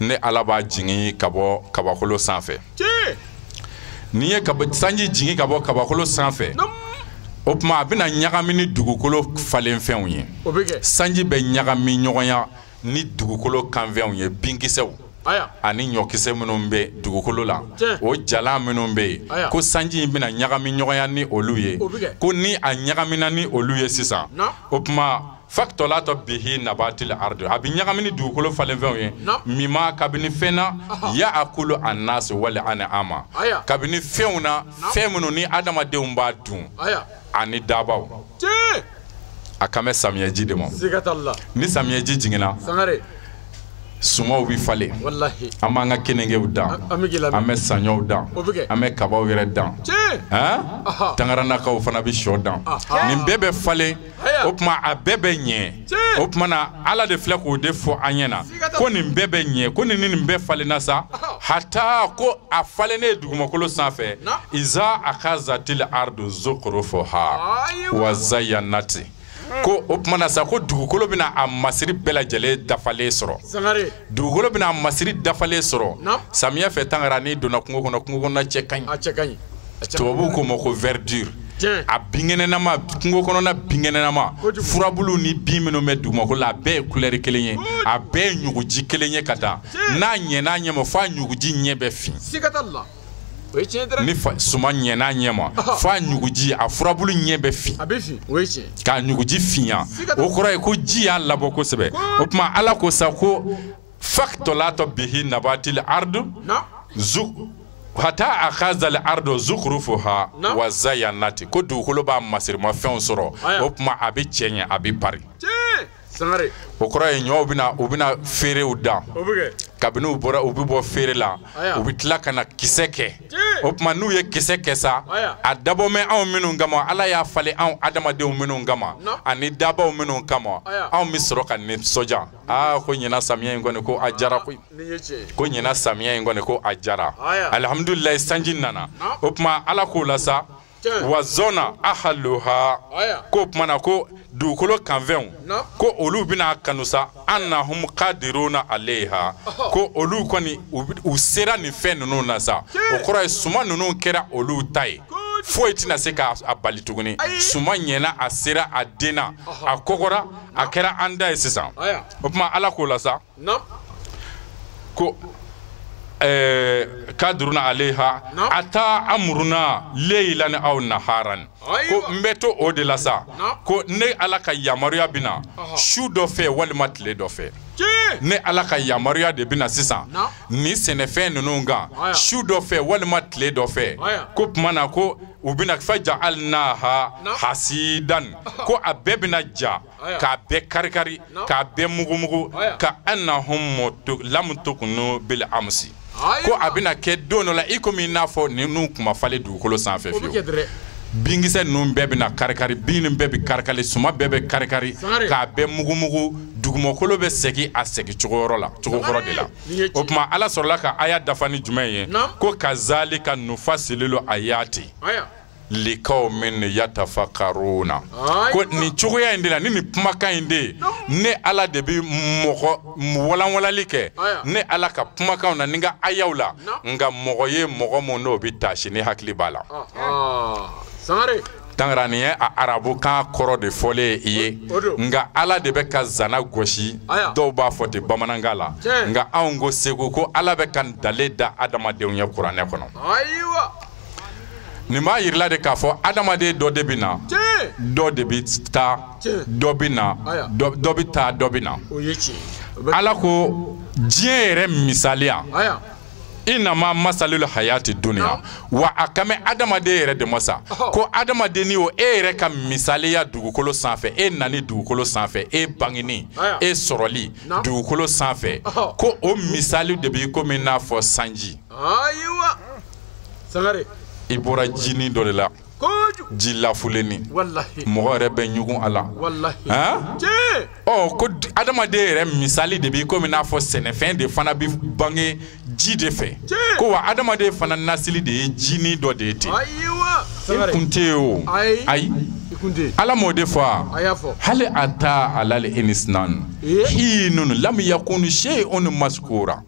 ne ala b'a jigin ka bɔ kabakolo sanfɛ n'i ye sanji jigin ka bɔ kabakolo sanfɛ o tuma a bɛna ɲagami ni dugukolo falen fɛnw ye sanji bɛ ɲagami ɲɔgɔnya ni dugukolo kanfɛnw ye binkisɛw ani ɲɔkisɛ minnu bɛ dugukolo la o jalan minnu bɛ yen ko sanji in bɛna ɲagami ɲɔgɔnya ni olu ye ko ni a ɲagamina ni olu ye sisan o tuma faktolatɔ bihi nabatil ardi a bɛ ɲagami ni dugukolo falen fɛnw ye mima kabini fɛn na ya'kulu an-nas wal an'am kabini fɛnw na fɛn minnu ni adamadenw b'a dun ani dabaw a kan bɛ samiyɛji de ma ni samiyɛji jiginna sumaw bi falen an b'an ka kenengew dan an bɛ saɲɔw dan an bɛ kabaw yɛrɛ dan tangaranakaw fana bɛ sɔ dan nin bɛɛ bɛ falen o tuma a bɛɛ bɛ ɲɛ o tuma na ala de filɛ k'o de fɔ an ɲɛna ko nin bɛɛ bɛ ɲɛ ko nin bɛɛ falenna sa hata ko a falennen dugumakolo sanfɛ iza akazatil ardu zukhrufuha wa zayyanat ko o tuma na sa ko dugukolo bɛna a masiri bɛɛ lajɛlen dafalen sɔrɔ dugukolo bɛna a masiri dafalen sɔrɔ samiyɛ fɛ tangara n'i donna kungo kɔnɔ cɛ ka ɲi tubabuw ko ma ko verdure a binkɛnɛnama kungo kɔnɔna binkɛnɛnama furabulu ni bin minnu bɛ dugumakolo la a bɛɛ ye couleur kelen ye a bɛɛ ye ɲuguji kelen ye ka taa n'a ɲɛna ɲɛ ma fo a ɲuguji ɲɛ bɛ fin ni suma ɲɛna ɲɛ ma fo a ɲuguji a furabulu ɲɛ bɛ fin k'a ɲuguji finya o kɔrɔ ye ko ji y'a labɔ kosɛbɛ o tuma ala ko sa ko faktolatɔ bihi nabatil ardu hata akazal ardu zukhrufuha wa zayyanat ko dugukolo b'a masirimafɛnw sɔrɔ o tuma a bɛ cɛ ɲɛ a bɛ pari o kɔrɔ ye ɲɔw u bɛna feerew dan kabini u bɛ bɔ feere la u bɛ tila ka na kisɛ kɛ o tuma n'u ye kisɛ kɛ sa a dabɔ mɛ anw minnu kama ala y'a falen anw adamadenw minnu kama ani dabaw minnu kama anw bɛ sɔrɔ ka nisɔndiya ko ɲinan samiyɛ in kɔni ko a jara koyi ko ɲinan samiyɛ in kɔni ko a jara alihamudulilayi sanji nana o tuma ala k'o la sa wa zona ahaluha ko mana ko dukolo kanfɛnw ko olu bina kanusa annahum qadiruna alayha ko olu kɔni u sera ni fɛn ninnu na sa o kɔrɔ ye suma ninnu kɛra olu ta ye foyi tɛna se ka a bali tuguni suma ɲɛna a sera a denna a kɔgɔra a kɛra an da ye sisan o tuma ala k'o la sa ko kadruna alayha ata amruna laylan aw naharan ko mbeto o de la sa ko ne ala ka yamaruya bina su dɔ fɛ walima tile dɔ fɛ ne ala ka yamaruya de bina sisan ni sɛnɛfɛn ninnu kan su dɔ fɛ walima tile dɔ fɛ ko tuma na ko u bina faja'alnaha hasidan ko a bɛɛ bina ja k'a bɛɛ karikari k'a bɛɛ mugumugu ka annahum lam tukunu bil amsi ko a bɛna kɛ don dɔ la i komi n'a fɔ ninnu kuma falen dugukolo sanfɛ fiyewu binkisɛ ninnu bɛɛ bɛna karikari bin ninnu bɛɛ bɛ karikari suma bɛɛ bɛ karikari k'a bɛɛ mugumugu dugumɔkolo bɛ segin a segin cogokɔrɔ de la o tuma ala sɔrɔla ka aya dafa ni jumɛn ye ko kazalika nufasililu ayati likawmin yatafakkaruna ko nin cogoya in de la ni nin kumakan in de ne ala de bi mɔgɔ walanwalali kɛ ne ala ka kumakanw na ni ka ayaw la nka mɔgɔ ye mɔgɔ mun n'o bi taasi ne hakili b'a la tangara nin ye a arabu kan kɔrɔ de fɔlen i ye nka ala de bɛ ka zana gosi dɔw b'a fɔ ten bamanankan la nka anw ko segu ko ala bɛ ka dale da adamadenw ye kuranɛ kɔnɔ nin b'a yirila de k'a fɔ adamaden dɔ de bɛ na dɔ de bɛ taa dɔ bɛ na dɔ bɛ taa dɔ bɛ na ala ko diɲɛ yɛrɛ misaliya inama masalul hayati dunya wa a ka mɛn adamaden yɛrɛ de ma sa ko adamaden ni o e yɛrɛ ka misaliya dugukolo sanfɛ e nani dugukolo sanfɛ e bangeni e sɔrɔli dugukolo sanfɛ ko o misali de b'i komi n'a fɔ sanji i bɔra jini dɔ de la ji lafuleni mɔgɔ yɛrɛ bɛ ɲugun a la ko adamaden yɛrɛ misali de b'i komi n'a fɔ sɛnɛfɛn de fana bi bange ji de fɛ ko wa adamaden fana nasili de ye jini dɔ de ye ten i kun tɛ yen o ayi ala m'o de fɔ hali a ta alal insani hinun lam yakun shay'un maskura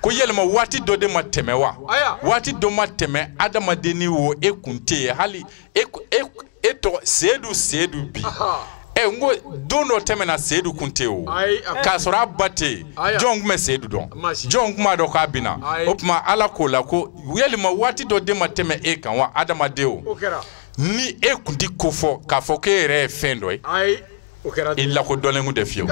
ko yɛlɛma waati dɔ de ma tɛmɛ wa waati dɔ ma tɛmɛ adamaden ni wo e kun tɛ yen hali e tɔgɔ seedu bi n ko don dɔ tɛmɛna seedu kun tɛ o k'a sɔrɔ a ba tɛ yen jɔn tun bɛ seedu dɔn jɔn tun b'a dɔn k'a bɛna o tuma ala k'o la ko yalima waati dɔ de ma tɛmɛ e kan wa adamaden o ni e kun ti ko fɔ k'a fɔ k'e yɛrɛ ye fɛn dɔ ye i lakodɔnlen kun tɛ fiyewu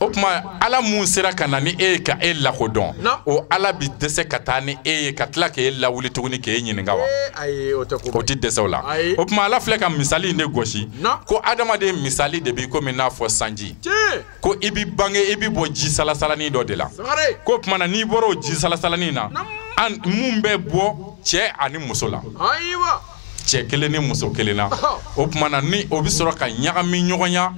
o tuma ala mun sera ka na ni e ye ka e lakodɔn o ala bi dɛsɛ ka taa ni e ye ka tila k'e lawuli tuguni k'e ɲininka wa o ti dɛsɛ o la o tuma ala filɛ ka misali in de gosi ko adamaden misali de bi komi n'a fɔ sanji ko i bi bange i bi bɔ ji salasalanin dɔ de la ko tuma na n'i bɔra o ji salasalanin na mun bɛ bɔ cɛ ani muso la cɛ kelen ni muso kelen na o tuma na ni o bɛ sɔrɔ ka ɲagami ɲɔgɔn ya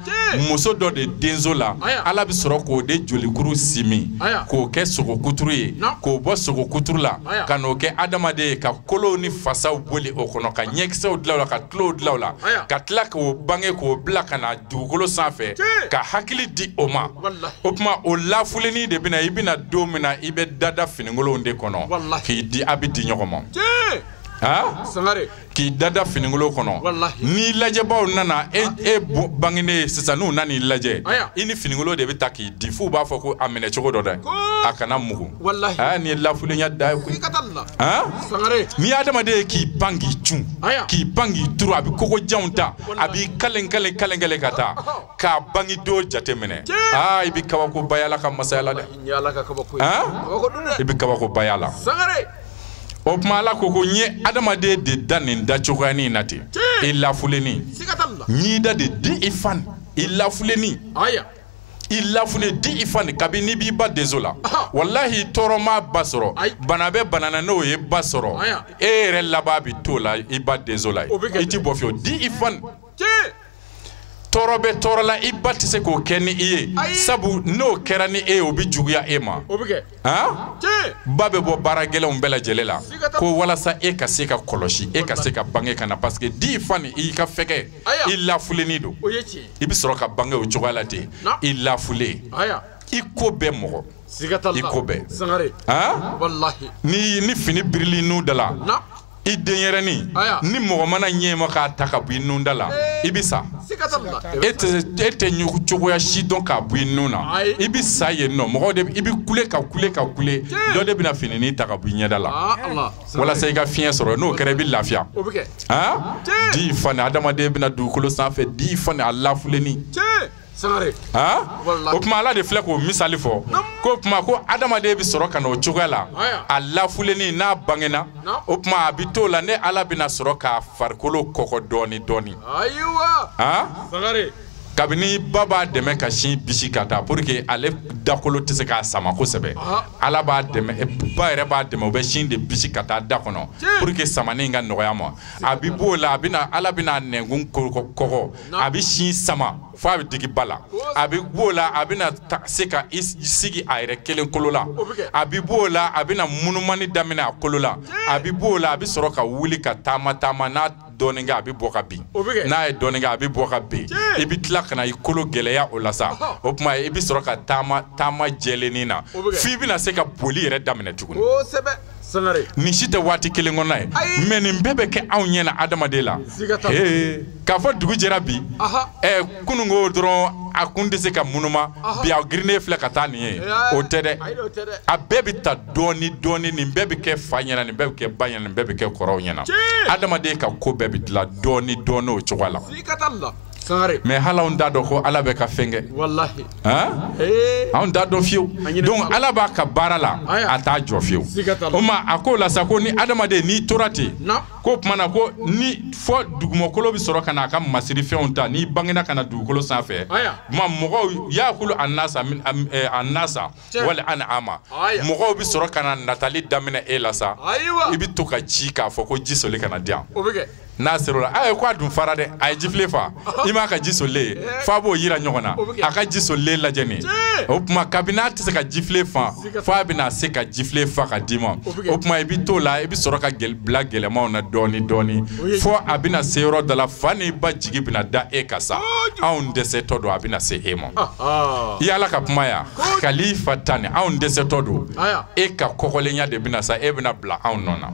muso dɔ de denso la ala bɛ sɔrɔ k'o de jolikuru simi k'o kɛ sogokuturu ye k'o bɔ sogokuturu la ka n'o kɛ adamaden ye ka kolow ni fasaw boli o kɔnɔ ka ɲɛkisɛw dilan o la ka tulow dilan o la ka tila k'o bange k'o bila ka na dugukolo sanfɛ ka hakili di o ma o tuma o lafuleni de bɛna i bɛna don min na i bɛ dada finikolonw de kɔnɔ k'i di a bɛ di ɲɔgɔn ma k'i dada finikolon kɔnɔ ni lajɛbaw nana e bangenen sisan n'u nana i lajɛ i ni finikolon de bɛ ta k'i di f'u b'a fɔ ko a minɛ cogo dɔ dɛ a kana mugu nin ye lafulenya da ye koyi n'i ye adamaden ye k'i pan k'i cun k'i pan k'i turu a bɛ kogojanw ta a b'i kalen ka taa k'a bangedon jateminɛ i bɛ kabako la ka masaya la dɛ i bɛ kabako baya la o tuma ala ko n ye adamaden de da nin da cogoyanin na ten i lafuleni n y'i da de di i fan i lafuleni i lafule di i fan kabini n'i b'i ba denso la walahi tɔɔrɔ m'a ba sɔrɔ bana bɛ bana na n'o ye ba sɔrɔ e yɛrɛ laban bɛ t'o la i ba denso la i ti bɔ fiyewu di i fan tɔɔrɔ bɛ tɔɔrɔ la i ba tɛ se k'o kɛ ni i ye sabu n'o kɛra ni e ye o bɛ juguya e ma ba bɛ bɔ baara gɛlɛnw bɛɛ lajɛlen la ko walasa e ka se ka kɔlɔsi e ka se ka bange ka na parce que di fa ni i ka fɛkɛ i lafulenin don i bɛ sɔrɔ ka bange o cogoya la ten i lafulen i ko bɛɛ mɔgɔ i ko bɛɛ ni fini birili nun da la i denyɛrɛnin ni mɔgɔ mana ɲɛma k'a ta ka bɔ i nun da la i bɛ sa e tɛ cogoya si dɔn k'a bɔ i nun na i bɛ sa yen nɔ mɔgɔ de i bɛ kule ka kule ka kule dɔ de bɛna fininin ta ka bɔ i ɲɛda la walasa i ka fiɲɛ sɔrɔ n'o kɛra i bɛ lafiya di fani adamaden bɛna dugukolo sanfɛ di fani a lafulenin o tuma ala de filɛ k'o misali fɔ ko tuma ko adamaden bɛ sɔrɔ ka na o cogoya la a lafulenin n'a bangena o tuma a bɛ t'o la ne ala bɛna sɔrɔ k'a farikolo kɔgɔ dɔɔni dɔɔni kabini ba b'a dɛmɛ ka sin bisi ka taa pour que ale dakolo tɛ se k'a sama kosɛbɛ ala b'a dɛmɛ ba yɛrɛ b'a dɛmɛ o bɛ sin de bisi ka taa da kɔnɔ pour que samanin ka nɔgɔya ma a bɛ b'o la ala bɛna nɛnkun kɔgɔ a bɛ sin sama fo a bɛ digi ba la a bɛ b'o la a bɛna se ka sigi a yɛrɛ kelen kolo la a bɛ b'o la a bɛna munumani daminɛ a kolo la a bɛ b'o la a bɛ sɔrɔ ka wuli ka taama n'a dɔɔnin kɛ a bɛ bɔ ka bin n'a ye dɔɔnin kɛ a bɛ bɔ ka bin i bɛ tila ka na i kolo gɛlɛya o la sa o tuma i bɛ sɔrɔ ka taama jɛlennin na f'i bɛna se ka boli yɛrɛ daminɛ tuguni nin si tɛ waati kelen kɔnɔ ye mɛ nin bɛɛ bɛ kɛ anw ɲɛna adamaden la k'a fɔ dugu jɛra bi kununko dɔrɔn a kun tɛ se ka munuma bi a girinnen filɛ ka taa nin ye o tɛ dɛ a bɛɛ bɛ ta dɔɔni dɔɔni nin bɛɛ bɛ kɛ fa ɲɛna nin bɛɛ bɛ kɛ ba ɲɛna nin bɛɛ bɛ kɛ kɔrɔw ɲɛna adamaden ka ko bɛɛ bɛ dilan dɔɔni dɔɔni o cogoya la mɛ hali anw t'a dɔn ko ala bɛ ka fɛn kɛ anw t'a dɔn fiyewu donc ala b'a ka baara la a t'a jɔ fiyewu o ma a ko la sa ko ni adamaden n'i tora ten ko tuma na ko ni fɔ dugumakolo bɛ sɔrɔ ka na a ka masirifɛnw ta n'i bangena ka na dugukolo sanfɛ mɔgɔw yakulu annasa wali an'ama mɔgɔw bɛ sɔrɔ ka na natali daminɛ e la sa i bɛ to ka ci k'a fɔ ko ji soli ka na di yan n'a sera o la ko a dun fara dɛ a ye jifilen fa i m'a ka ji solilen ye f'a b'o yira ɲɔgɔn na a ka ji solilen lajɛ nin o tuma kabini a tɛ se ka jifilen fa f'a bɛna se ka jifilen fa ka d'i ma o tuma i bɛ t'o la i bɛ sɔrɔ ka bila gɛlɛmanw na dɔɔni dɔɔni fo a bɛna se yɔrɔ dɔ la fa ni ba jigi bɛna da e ka sa anw dɛsɛtɔ don a bɛna se e ma i ala ka kuma ya kalifa tani anw dɛsɛtɔ don e ka kɔkɔlenya de bɛna sa e bɛna bila anw nɔ na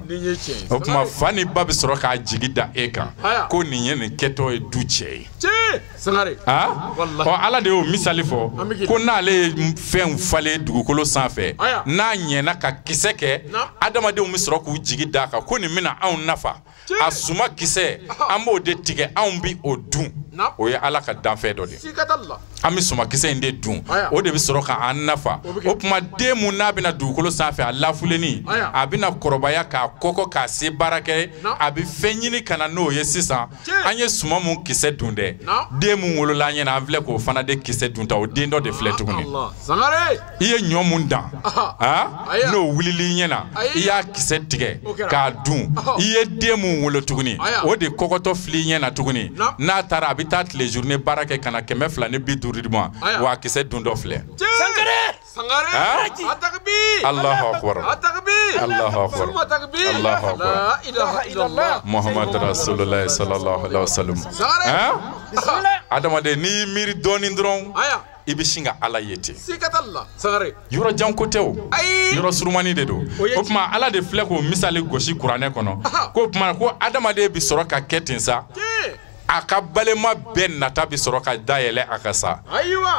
o tuma fa ni ba bɛ sɔrɔ k'a jigi da e kan ko nin ye nin kɛtɔ ye du cɛ ye ala de y'o misali fɔ ko n'ale ye fɛnw falen dugukolo sanfɛ n'a ɲɛna ka kisɛ kɛ adamadenw bɛ sɔrɔ k'u jigi da kan ko nin bɛna anw nafa a suma kisɛ an b'o de tigɛ anw bi o dun o ye ala ka danfɛn dɔ de an bɛ sumakisɛ in de dun o de bɛ sɔrɔ k'an nafa o tuma den mun n'a bɛna dugukolo sanfɛ a lafulenin a bɛna kɔrɔbaya k'a kɔkɔ k'a se baara kɛ a bɛ fɛn ɲini ka na n'o ye sisan an ye suma mun kisɛ dun dɛ den mun wolola an ɲɛna an filɛ k'o fana de kisɛ dun ta o den dɔ de filɛ tuguni i ye ɲɔ mun dan n'o wulili i ɲɛna i y'a kisɛ tigɛ k'a dun i ye den mun wolo tuguni o de kɔkɔtɔ fili i ɲɛna tuguni n'a taara a bɛ taa tile journée baara kɛ ka na 250 ma wa a kisɛ dun dɔ filɛ Allahu akbar Allahu akbar Allahu akbar Muhammad Rasulullah sallallahu alaihi wasallam adamaden n'i miiri dɔɔni dɔrɔn i bɛ sin ka ala ye ten yɔrɔ jan ko tɛ o yɔrɔ surumani de don o tuma ala de filɛ k'o misali gosi kuranɛ kɔnɔ k'o tuma ko adamaden bɛ sɔrɔ ka kɛ ten sa a ka balema bɛɛ nata bɛ sɔrɔ ka dayɛlɛ a ka sa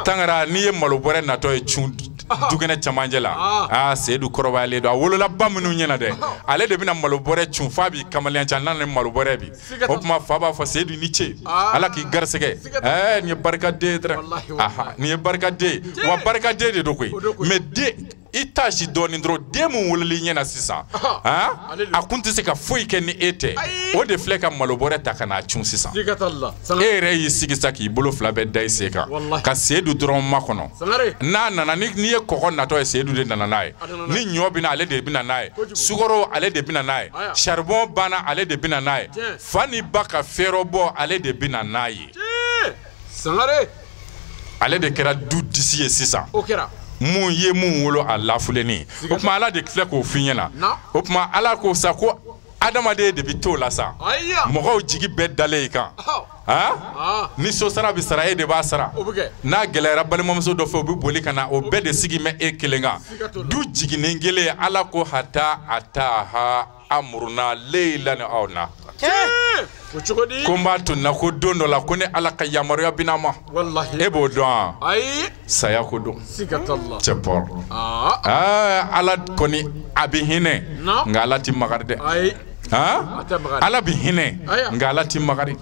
tangara n'i ye malo bɔrɛ natɔ ye cun dukɛnɛ camancɛ la Seyidu kɔrɔbayalen don a wolola ba minnu ɲɛna dɛ ale de bɛna malo bɔrɛ cun f'a b'i kamalen can n'a ni malo bɔrɛ bi o tuma fa b'a fɔ Seyidu ni ce ala k'i garisɛgɛ nin ye barikaden ye dɛrɛ nin ye barikaden ye wa barikaden de don koyi mais den i t'a si dɔɔni dɔrɔn den mun wololi ɲɛna sisan a kun tɛ se ka foyi kɛ ni e tɛ o de filɛ ka malo bɔrɛ ta ka n'a cun sisan e yɛrɛ y'i sigi sa k'i bolo fila bɛɛ da i sen kan ka Seyidu dɔrɔn makɔnɔ n'a nana n'i ye kɔgɔ natɔ ye Seyidu de nana n'a ye ni ɲɔ bɛna ale de bɛna n'a ye sukaro ale de bɛna n'a ye charbon banna ale de bɛna n'a ye fa ni ba ka fɛrɛ bɔ ale de bɛna n'a ye Sangare. Ale de kɛra du disi ye sisan. O kɛra. Mun ye mun wolo a lafuleni. O tuma Ala de filɛ k'o f'i ɲɛna. O tuma Ala ko sa ko adamaden de bi t'o la sa. Mɔgɔw jigi bɛɛ dalen i kan. Ni so sara bi sara e de b'a sara. N'a gɛlɛyara balimamuso dɔ fɛ o bi boli ka na o bɛɛ de sigi mɛ e kelen kan. Du jiginen kelen Ala ko hata ataha amruna laylan aw na. Ko n b'a to na ko don dɔ la ko ni Ala ka yamaruya bina ma. E b'o dɔn wa? Saya ko don. Cɛ pɔr. Ala kɔni a bi hinɛ nka Ala ti magari dɛ. Ala bi hinɛ nka Ala ti magari.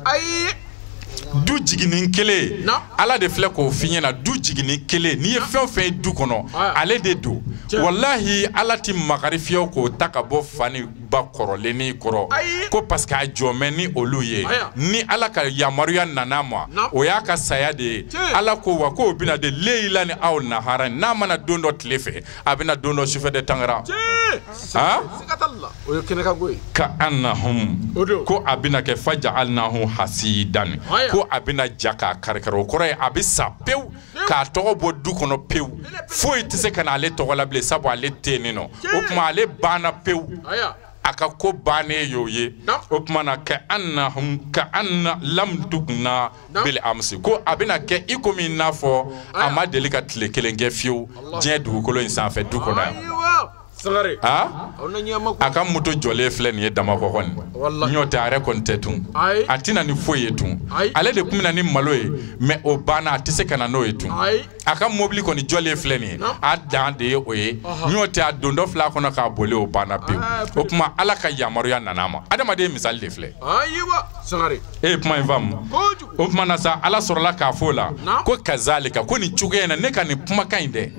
Du jiginin kelen Ala de filɛ k'o f'i ɲɛna du jiginin kelen n'i ye fɛn o fɛn ye du kɔnɔ ale de don walahi Ala ti magari fiyewu k'o ta ka bɔ fa ni ba kɔrɔlenni kɔrɔ ko parce que a jɔnmɛ ni olu ye ni Ala ka yamaruya nana ma o y'a ka saya de ye Ala ko wa k'o bɛna de leyila ni aw nahara n'a mana don dɔ tile fɛ a bɛna don dɔ sufɛ de tangara ka annahum ko a bɛna kɛ faja'alnahum hasidan ko a bɛna ja k'a kari-kari o kɔrɔ ye a bɛ sa pewu k'a tɔgɔ bɔ du kɔnɔ pewu foyi tɛ se ka na ale tɔgɔ la bilen sabu ale tɛ yen nɔ o tuma ale banna pewu a ka ko bannen y'o ye o tuma na ka anna lam dugna bil amsi ko a bɛna kɛ i komi i n'a fɔ a ma deli ka tile kelen kɛ fiyewu diɲɛ dugukolo in sanfɛ du kɔnɔ yan. A ka moto jɔlen filɛ nin ye Damakɔ nin ɲɔ tɛ a yɛrɛ kɔni tɛ tun a tɛna ni foyi ye tun ale de tun bɛna ni malo ye mais o banna a tɛ se ka na n'o ye tun a ka mobili kɔni jɔlen filɛ nin ye a dan de ye o ye ɲɔ tɛ a don dɔ filɛ a kɔnɔ k'a boli o banna pewu o tuma Ala ka yamaruya nana a ma adamaden misali de filɛ e ye kuma in faamu o tuma na sa Ala sɔrɔla k'a fɔ o la ko kazalika ko nin cogoya in na ne ka nin kumakan in dɛ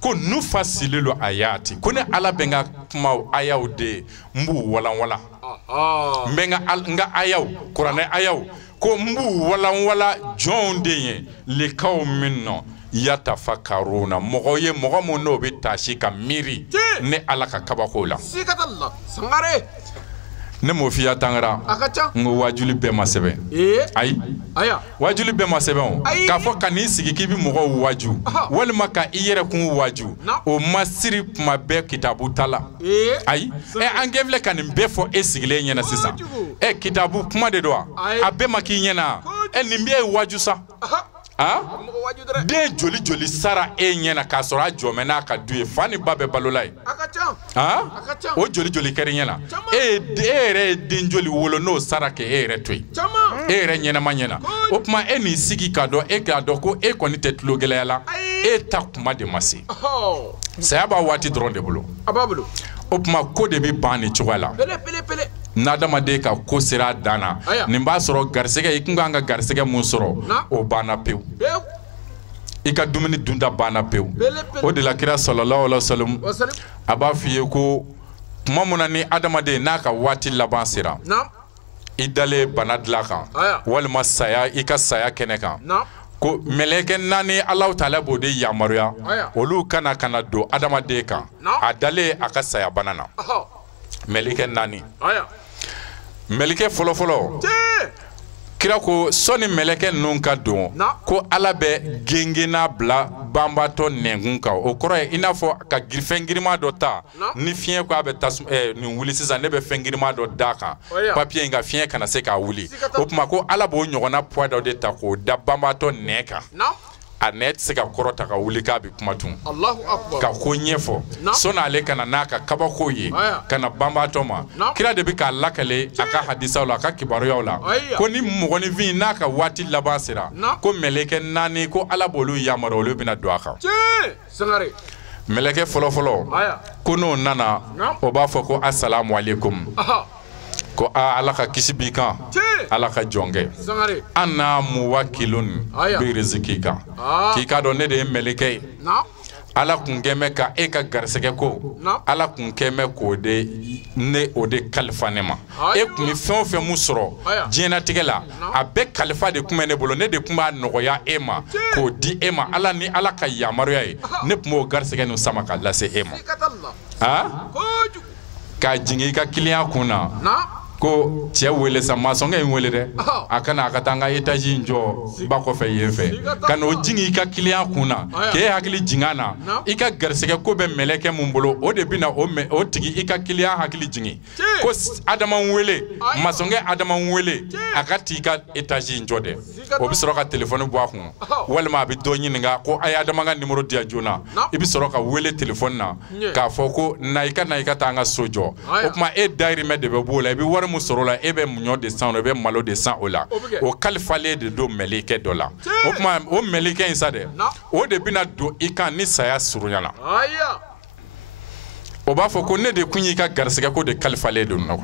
ko nufasililu ayati ko ne Ala bɛ n ka kumaw ayaw de n b'u walanwala n bɛ n ka ayaw kuranɛ ayaw ko n b'u walanwala jɔnw de ye lekaw min nɔ yatafakaruna mɔgɔ ye mɔgɔ mun n'o bɛ taasi ka miiri ne Ala ka kabako la ne m'o f'i ya tangara n ko wajuli bɛɛ ma sɛbɛn ayi wajuli bɛɛ ma sɛbɛn o k'a fɔ ka n'i sigi k'i bɛ mɔgɔw waju walima ka i yɛrɛ kun waju o ma siri kuma bɛɛ kitabu ta la ayi an kɛ filɛ ka nin bɛɛ fɔ e sigilen ɲɛna sisan kitabu kuma de don wa a bɛɛ ma k'i ɲɛna nin bɛɛ ye waju sa den joli joli sara e ɲɛna k'a sɔrɔ a jɔmɛ n'a ka du ye fa ni ba bɛ balola ye o joli joli kɛra ɲɛna e yɛrɛ ye den joli wolo n'o sara kɛ e yɛrɛ to yen e yɛrɛ ɲɛnama ɲɛna o tuma e n'i sigi k'a dɔn e k'a dɔn ko e kɔni tɛ tulo gɛlɛya la e ta kuma de ma se saya b'a waati dɔrɔn de bolo o tuma ko de bɛ ban nin cogoya la n'adamaden ka ko sera a dan na nin b'a sɔrɔ garisɛgɛ i kun kan ka garisɛgɛ mun sɔrɔ o banna pewu i ka dumuni dunda banna pewu o de la kira sallallahu alaihi wasallam a b'a f'i ye ko tuma mun na ni adamaden n'a ka waati laban sera i dalen bana dilan kan walima saya i ka saya kɛnɛ kan ko mɛlɛkɛ naani Alahu Taala b'o de yamaruya olu kana don adamaden kan a dalen a ka saya bana na mɛlɛkɛ naani mɛlɛkɛ fɔlɔfɔlɔ kira ko sɔni mɛlɛkɛ ninnu ka don ko Ala bɛ gengena bila banbatɔ nɛnkun kan o kɔrɔ ye i n'a fɔ ka fɛn girima dɔ ta ni fiɲɛ ko a bɛ nin wuli sisan ne bɛ fɛn girima dɔ d'a kan papiye in ka fiɲɛ kana se k'a wuli o tuma ko Ala b'o ɲɔgɔnna poids dɔ de ta k'o da banbatɔ nɛn kan a nɛn tɛ se ka kɔrɔ ta ka wuli k'a bɛ kuma tun ka ko ɲɛfɔ sɔnni ale kana n'a ka kabako ye ka na banbatɔ ma kira de bɛ k'a lakale a ka hadisaw la a ka kibaruyaw la ko ni mɔgɔninfin n'a ka waati laban sera ko mɛlɛkɛ naani ko Ala b'olu yamaruya olu bɛna don a kan mɛlɛkɛ fɔlɔfɔlɔ ko n'o nana o b'a fɔ ko asalamu aleykum ko Ala ka kisi b'i kan Ala ka jɔn kɛ an n'a muwakilun bi riziki kan k'i k'a dɔn ne de ye mɛlɛkɛ ye Ala kun kɛn bɛ ka e ka garisɛgɛ ko Ala kun kɛn bɛ k'o de ne o de kalifa ne ma e kun bɛ fɛn o fɛn mun sɔrɔ diɲɛlatigɛ la a bɛɛ kalifa de kun bɛ ne bolo ne de kun b'a nɔgɔya e ma k'o di e ma Ala ni Ala ka yamaruya ye ne kun b'o garisɛgɛ nin sama ka lase e ma k'a jigin i ka kiliyan kun na ko cɛ wele sa masɔnkɛ in wele dɛ a kana a ka taa n ka étage in jɔ ba kɔfɛ yen fɛ ka n'o jigin i ka client kun na k'e hakili jigin a na i ka garisɛgɛ ko bɛ mɛlɛkɛ mun bolo o de bɛna o tigi i ka client hakili jigin ko Adama wele masɔnkɛ Adama wele a ka t'i ka étage in jɔ dɛ o bɛ sɔrɔ ka téléphone bɔ a kun walima a bɛ dɔ ɲininka ko a ye Adama ka numéro di yan joona i bɛ sɔrɔ ka wele téléphone na k'a fɔ ko na i ka taa an ka so jɔ o tuma e dayirimɛ de bɛ b'o la i bɛ wari mun sɔrɔ o la e bɛ ɲɔ de san o la i bɛ malo de san o la o kalifalen de don mɛlikɛ dɔ la o tuma o mɛlikɛ in sa dɛ o de bɛna don i kan ni saya surunyana o b'a fɔ ko ne de kun y'i ka garisɛgɛ ko de kalifalen don na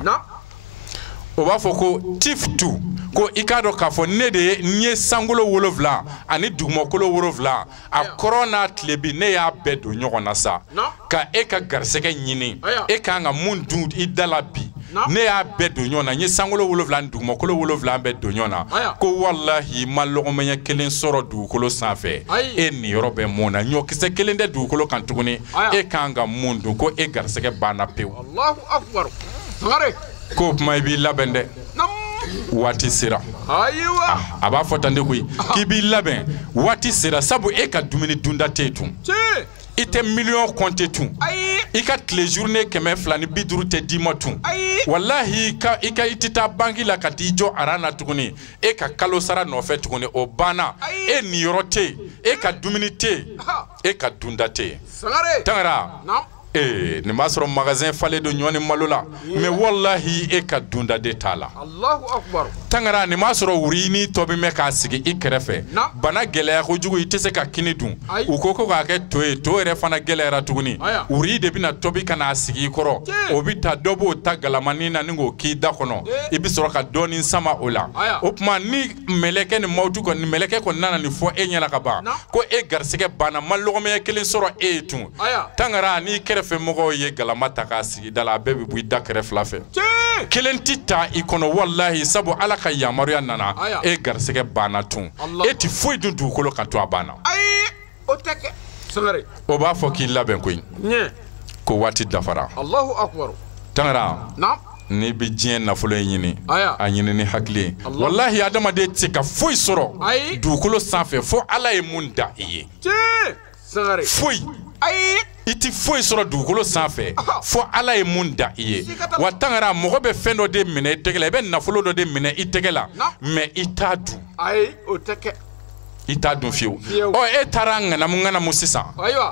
o b'a fɔ ko tiftu ko i k'a dɔn k'a fɔ ne de ye n ye sankolo 7 ani dugumakolo 7 a kɔrɔ n'a tilebi ne y'a bɛɛ don ɲɔgɔn na sa ka e ka garisɛgɛ ɲini e k'an ka mun dun i da la bi ne y'a bɛɛ don ɲɔgɔn na n ye sankolo 7 ani dugumakolo 7 bɛɛ don ɲɔgɔn na ko walahi ma lɔgɔmɛɲɛ kelen sɔrɔ dugukolo sanfɛ e nin yɔrɔ bɛ mun na ɲɔkisɛ kelen tɛ dugukolo kan tuguni e k'an ka mun dun ko e garisɛgɛ banna pewu ko kuma i b'i labɛn dɛ waati sera a b'a fɔ tan de koyi k'i b'i labɛn waati sera sabu e ka dumuni dunda tɛ tun i tɛ miliyɔn kɔnte tun i ka tile journée 250 tɛ d'i ma tun walahi i tɛ taa banki la ka t'i jɔ aran na tuguni e ka kalo sara nɔfɛ tuguni o banna e niyɔrɔ tɛ yen e ka dumuni tɛ yen e ka dunda tɛ yen Tangara nin b'a sɔrɔ magasin falen don ɲɔ ni malo la mais wallahi e ka dunda de t'a la Tangara nin b'a sɔrɔ wuri ni tɔ bɛ mɛn k'a sigi i kɛrɛfɛ bana gɛlɛya kojugu i tɛ se ka kini dun u ko k'a kɛ to ye to yɛrɛ fana gɛlɛyara tuguni wuri de bɛna tobi ka n'a sigi i kɔrɔ o bɛ taa dɔ b'o ta galamanin na ni k'o k'i da kɔnɔ i bɛ sɔrɔ ka dɔɔnin sama o la o tuma ni mɛlɛkɛ ni mawutu kɔni ni mɛlɛkɛ kɔni nana nin fɔ e ɲɛna ka ban ko e garisɛgɛ banna ma lɔgɔmɛɲɛ kelen sɔrɔ e ye tun Tangara n'i kɛrɛfɛ mɔgɔw ye galama ta k'a sigi da la a bɛɛ bɛ bɔ i da kɛrɛ fila fɛ kelen tɛ ta i kɔnɔ wallahi sabu Ala ka yamaruya nana e garisɛgɛ banna tun e tɛ foyi dun dugukolo kan to a banna o b'a fɔ k'i labɛn koyi ko waati dafara Tangara n'i bɛ diɲɛ nafolo in ɲini a ɲini ni hakili wallahi adamaden tɛ se ka foyi sɔrɔ dugukolo sanfɛ fo Ala ye mun da i ye foyi i ti foyi sɔrɔ dugukolo sanfɛ fo Ala ye mun da i ye wa Tangara mɔgɔ bɛ fɛn dɔ de minɛ i tɛgɛ la i bɛ nafolo dɔ de minɛ i tɛgɛ la mais i t'a dun i t'a dun fiyewu e taara ŋanamu sisan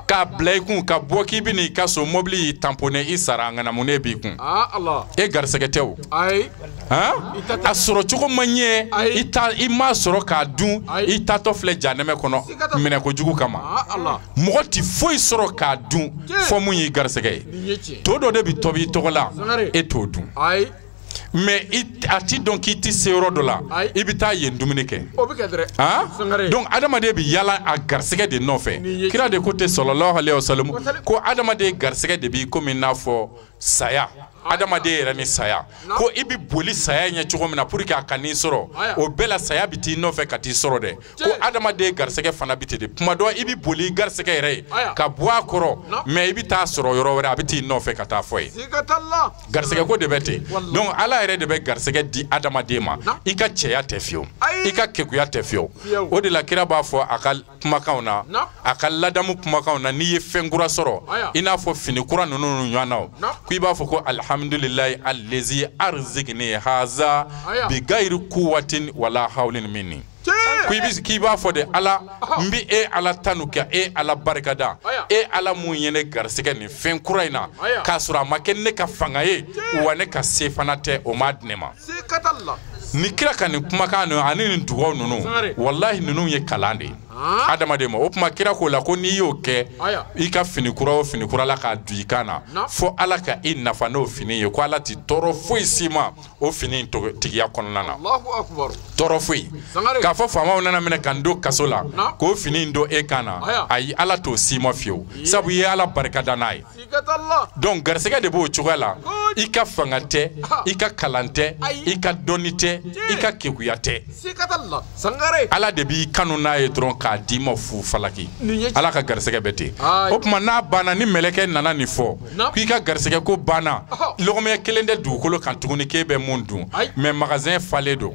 k'a bila i kun ka bɔ k'i bɛ n'i ka so mobili y'i tamponné i sara ŋanamunen b'i kun e garisɛgɛ tɛ o a sɔrɔ cogo ma ɲɛ i m'a sɔrɔ k'a dun i taatɔ filɛ jahanɛmɛ kɔnɔ minɛ kojugu kama mɔgɔ tɛ foyi sɔrɔ k'a dun fɔ mun y'i garisɛgɛ ye to dɔ de bɛ tobi i tɔgɔ la e t'o dun mais a ti dɔn k'i ti se yɔrɔ dɔ la i bɛ taa yen dumuni kɛ donc adamaden bɛ yala a garisɛgɛ de nɔfɛ kira de ko ten sallallahu alaihi wasallam ko adamaden garisɛgɛ de b'i komi n'a fɔ saya adamaden yɛrɛ ni saya ko i bɛ boli saya ɲɛ cogo min na pour que a ka n'i sɔrɔ o bɛɛ la saya bɛ t'i nɔfɛ ka t'i sɔrɔ dɛ ko adamaden garisɛgɛ fana bɛ ten de tuma dɔ i bɛ boli i garisɛgɛ yɛrɛ ye ka bɔ a kɔrɔ mais i bɛ taa sɔrɔ yɔrɔ wɛrɛ a bɛ t'i nɔfɛ ka taa fɔ ye garisɛgɛ ko de bɛ ten donc Ala yɛrɛ de bɛ garisɛgɛ di adamaden ma i ka cɛya tɛ fiyewu i ka kekuya tɛ fiyewu o de la kira b'a fɔ a ka kumakanw na a ka ladamu kumakanw na n'i ye fɛn kura sɔrɔ i n'a fɔ fini kura ninnu ɲɔgɔnnaw ko i b'a fɔ ko alhamdulillahi allazi arzikni haza bi ghairi quwwatin wala hawlin minni k'i b'a fɔ de Ala n bɛ e Ala tanu kɛ e Ala barikada e Ala mun ye ne garisɛgɛ nin fɛn kura in na k'a sɔrɔ a ma kɛ ne ka fanga ye wa ne ka se fana tɛ o ma di ne ma ni kira ka nin kumakan ninnu ani nin dugawu ninnu wallahi ninnu ye kalan de ye adamaden ma o kuma kira k'o la ko n'i y'o kɛ i ka fini kura o fini kura la k'a don i kan na fo Ala ka i nafa n'o fini ye ko Ala ti tɔɔrɔ foyi s'i ma o fini in tigiya kɔnɔna na tɔɔrɔ foyi k'a fɔ faamaw nana minɛ ka n don kaso la k'o fini in don e kan na ayi Ala t'o s'i ma fiyewu sabu i ye Ala barikada n'a ye donc garisɛgɛ de b'o cogoya la i ka fanga tɛ i ka kalan tɛ i ka dɔnni tɛ i ka kekuya tɛ Ala de b'i kanu n'a ye dɔrɔn k'a d'i ma fu falaki ala ka garisɛgɛ bɛ ten o tuma n'a banna ni mɛlɛkɛ nana nin fɔ k'i ka garisɛgɛ ko banna lɔgɔmɛ kelen tɛ dugukolo kan tuguni k'e bɛ mun dun mais magasin falen don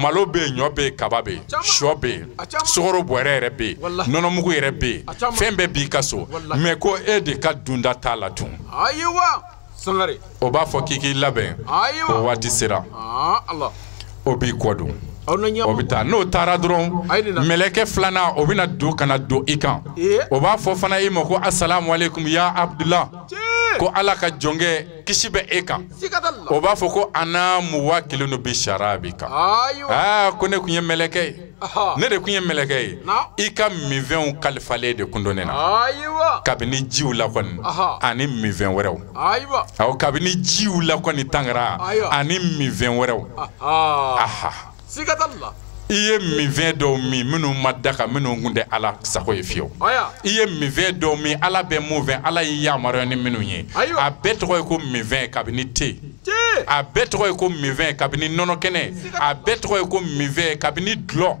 malo bɛ yen ɲɔ bɛ yen kaba bɛ yen sɔ bɛ yen sukaro bɔrɛ yɛrɛ bɛ yen nɔnɔmugu yɛrɛ bɛ yen fɛn bɛɛ b'i ka so mais ko e de ka dunda t'a la tun o b'a fɔ k'i k'i labɛn o waati sera o b'i kɔ don o bɛ taa n'o taara dɔrɔn mɛlɛkɛ filanan o bɛna don kana don i kan o b'a fɔ fana i ma ko asalamu aleykum ya Abdullah ko ala ka jɔnkɛ kisi bɛ e kan o b'a fɔ ko ana muwakilun bi sharabika ko ne kun ye mɛlɛkɛ ye ne de kun ye mɛlɛkɛ ye i ka minfɛnw kalifalen de kun don ne na kabini jiw la kɔni ani minfɛn wɛrɛw awɔ kabini jiw la kɔni tangara ani minfɛn wɛrɛw i ye minfɛn dɔw min minnu ma daga minnu kun tɛ ala sago ye fiyewu i ye minfɛn dɔw min ala bɛ mun fɛ ala y'i yamaruya ni minnu ye a bɛɛ tɔgɔ ye ko minfɛn kabini te a bɛɛ tɔgɔ ye ko minfɛn kabini nɔnɔ kɛnɛ a bɛɛ tɔgɔ ye ko minfɛn kabini dulɔ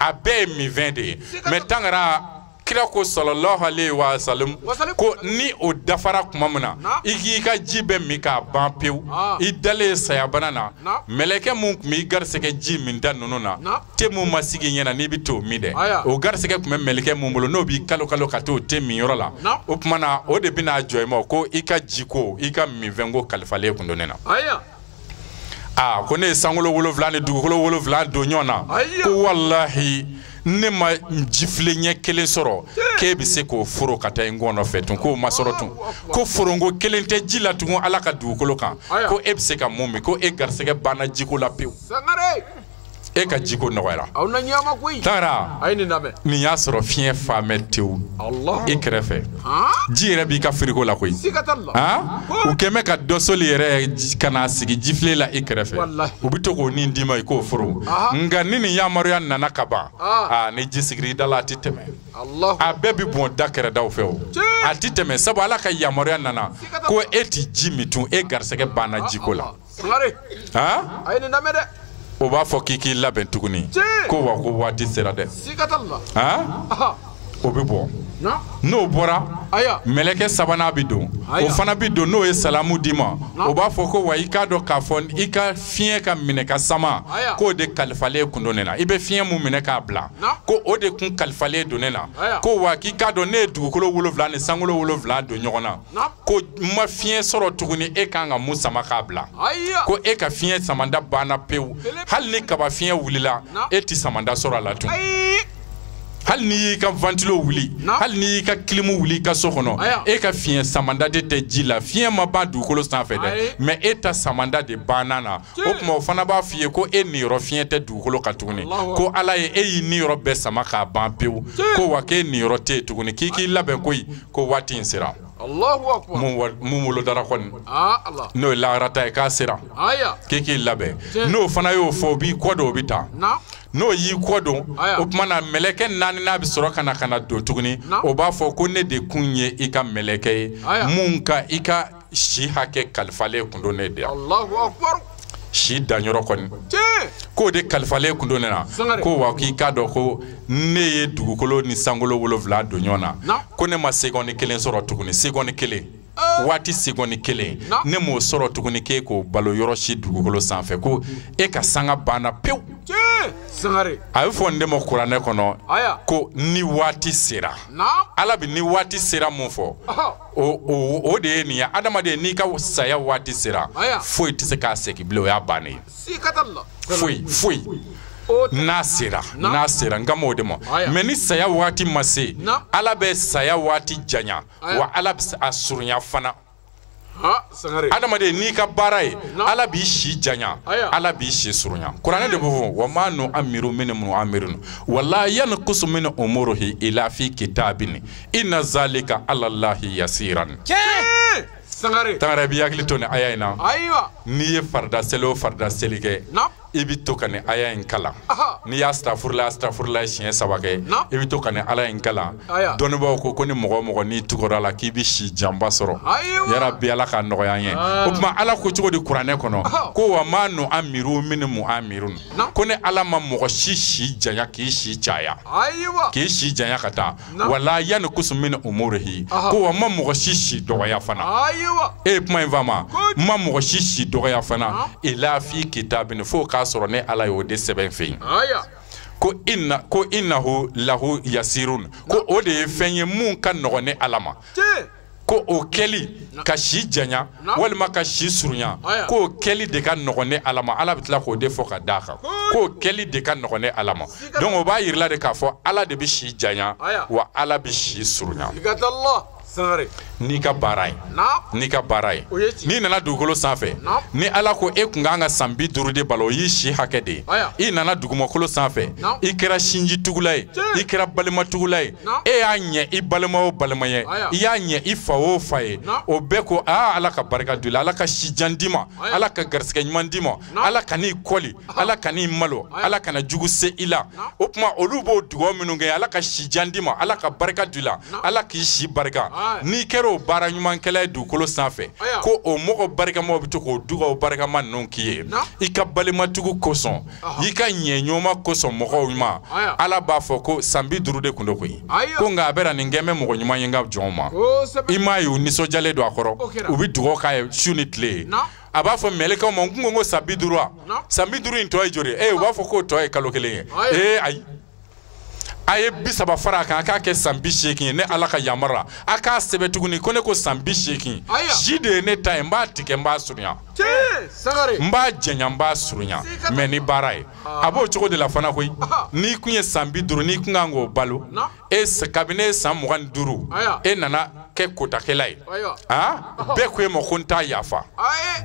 a bɛɛ ye minfɛn de ye mais tangara kira ko sallallahu alaihi wa sallam ko ni o dafara kuma min na i k'i ka ji bɛɛ min k'a ban pewu i dalen sayabana na mɛlɛkɛ mun tun b'i garisɛgɛ ji min da ninnu na te mun ma sigi ɲɛna n'i bɛ t'o min dɛ o garisɛgɛ tun bɛ mɛlɛkɛ mun bolo n'o b'i kalo kalo ka t'o te min yɔrɔ la o tuma na o de bɛna jɔ i ma ko i ka ji ko i ka minfɛn ko kalifalen kun don ne na ko ne ye sankolo 7 ni dugukolo 7 don ɲɔgɔn na ko walahi ne ma jifile ɲɛ kelen sɔrɔ k'e bɛ se k'o foro ka taa n gɔn nɔfɛ tun k'o ma sɔrɔ tun ko foronko kelen tɛ ji la tugun ala ka dugukolo kan ko e bɛ se ka mun min ko e garisɛgɛ banna jiko la pewu e ka jiko nɔgɔyara taara nin y'a sɔrɔ fiɲɛ faamɛ tewu i kɛrɛfɛ ji yɛrɛ b'i ka firiko la koyi u kɛmɛ ka dɔ soli yɛrɛ ka na sigi jifile la i kɛrɛfɛ u bɛ to k'o nin d'i ma i k'o foro nka ni nin yamaruya nana ka ban ni ji sigiri da la a tɛ tɛmɛ a bɛɛ bɛ bɔn da kɛrɛdaw fɛ o a tɛ tɛmɛ sabu ala ka yamaruya nana ko e tɛ ji min tun e garisɛgɛ banna jiko la o b'a fɔ k'i k'i labɛn tuguni ko wa ko waati sera dɛ o bɛ bɔ n'o bɔra mɛlɛkɛ sabanan bɛ don o fana bɛ don n'o ye salamu d'i ma o b'a fɔ ko wa i k'a dɔn k'a fɔ i ka fiɲɛ ka minɛ ka sama k'o de kalifalen kun don ne na i bɛ fiɲɛ mun minɛ k'a bila ko o de kun kalifalen don ne na ko wa k'i k'a dɔn ne ye dugukolo 7 ni sankolo 7 don ɲɔgɔn na ko ma fiɲɛ sɔrɔ tuguni e kan ka mun sama k'a bila ko e ka fiɲɛ samanda banna pewu hali ni kaba fiɲɛ wulila e tɛ samanda sɔrɔ a la tun hali n'i y'i ka ventilo wuli hali n'i y'i ka kilimu wuli i ka so kɔnɔ e ka fiɲɛ samanda de tɛ ji la fiɲɛ ma ban dugukolo sanfɛ dɛ mais e ta samanda de banna na o tuma o fana b'a f'i ye ko e niyɔrɔ fiɲɛ tɛ dugukolo kan tuguni ko ala ye e y'i niyɔrɔ bɛɛ sama k'a ban pewu ko wa k'e niyɔrɔ tɛ yen tuguni k'i k'i labɛn koyi ko waati in sera mun wolodara kɔni n'o ye laharata ye k'a sera k'i k'i labɛn n'o fana y'o fɔ o b'i kɔ don o bɛ taa n'o y'i kɔ don o tuma na mɛlɛkɛ 4 n'a bɛ sɔrɔ ka na don tuguni o b'a fɔ ko ne de kun ye i ka mɛlɛkɛ ye mun ka i ka si hakɛ kalifalen kun don ne de si danyɔrɔ kɔni k'o de kalifalen kun don ne na ko wa k'i k'a dɔn ko ne ye dugukolo ni sankolo 7 don ɲɔgɔn na ko ne ma segɔni 1 sɔrɔ tuguni segɔni 1 waati segɔni 1 ne m'o sɔrɔ tuguni k'e k'o balo yɔrɔ si dugukolo sanfɛ ko e ka sanga banna pewu a bɛ fɔ n de ma kuranɛ kɔnɔ ko ni waati sera ala bɛ ni waati sera mun fɔ o de ye nin ye adamaden n'i ka saya waati sera foyi tɛ se k'a segin bilen o y'a bannen ye foyi n'a sera n ka m'o de ma mais ni saya waati ma se ala bɛ saya waati janya wa ala bɛ a surunya fana adamaden n'i ka baara ye ala b'i si janya ala b'i si surunya kuranɛ de b'o fɔ wa ma nu amiru minnu amirun wala yanqusu min umurihi ila fi kitabin inna zalika ala allahi yasiran tangare bi hakili to ni aya in na n'i ye farida seli o farida seli kɛ i bi to ka ni aya in kala ni y'a astafurla siɲɛ 3 kɛ i bi to ka ni ala in kala dɔnnibaaw ko ni mɔgɔ n'i tugɔra la k'i bi si janba sɔrɔ yarabi ala ka nɔgɔya an ye o tuma ala ko cogo di kuranɛ kɔnɔ ko wa ma nu amiru minhum amirun ko ni ala ma mɔgɔ si janya k'i si caya k'i si janya ka taa wala yanqusu min umurihi ko wa ma mɔgɔ si dɔgɔya fana kuma in fama ma mɔgɔ si dɔgɔya fana ila fi kitabin fo k'a sɔrɔ ne ala y'o de sɛbɛn fɛ yen ko innahu lahu yasirun ko o de ye fɛn ye mun ka nɔgɔn ne ala ma ko o kɛli ka si janya walima ka si surunya ko o kɛli de ka nɔgɔn ne ala ma ala bɛ tila k'o de fɔ ka d'a kan ko o kɛli de ka nɔgɔn ne ala ma donc o b'a yirila de k'a fɔ ala de bɛ si janya wa ala bɛ si surunya n'i ka baara ye n'i nana dugukolo sanfɛ ni ala ko e kun kan ka san 50 de balo o y'i si hakɛ de ye i nana dugumakolo sanfɛ i kɛra sinjitugula ye i kɛra balimatugula ye e y'a ɲɛ i balima o balima ye i y'a ɲɛ i fa o fa ye o bɛɛ ko ala ka barika don i la ala ka sijan d'i ma ala ka garisɛgɛ ɲuman d'i ma ala ka n'i kɔli ala ka n'i malo ala kana jugu se i la o tuma olu b'o dugawu minnu kɛ ala ka sijan d'i ma ala ka barika don i la ala k'i si barika n'i kɛra o baara ɲumankɛla ye dugukolo sanfɛ ko o mɔgɔ barikamaw bɛ to k'o dugawu barikama ninnu k'i ye i ka balimatugu kosɔn i ka ɲɛɲɔgɔnma kosɔn mɔgɔw ma ala b'a fɔ ko san 50 de kun do koyi ko nka a bɛ na nin kɛ n bɛ mɔgɔ ɲuman ye n ka jɔnw ma i m'a ye u nisɔndiyalen don a kɔrɔ u bɛ dugawu k'a ye su ni tile a b'a fɔ mɛlɛkɛw ma n kun ko san 50 wa san 50 in tɔ ye joli u b'a fɔ k'o tɔ ye kalo 1 ye ayi a ye 30 fara a kan a k'a kɛ san 80 ye ne ala ka yamara a k'a sɛbɛn tuguni ko ne ko san 80 si de ye ne ta ye n b'a tigɛ n b'a surunya n b'a jɛnya n b'a surunya mais ni baara ye a b'o cogo de la fana koyi n'i kun ye san 50 n'i kun kan k'o balo kabini san 25 e nana kɛ kotakɛla ye bɛɛ ko e ma ko n t'a yafa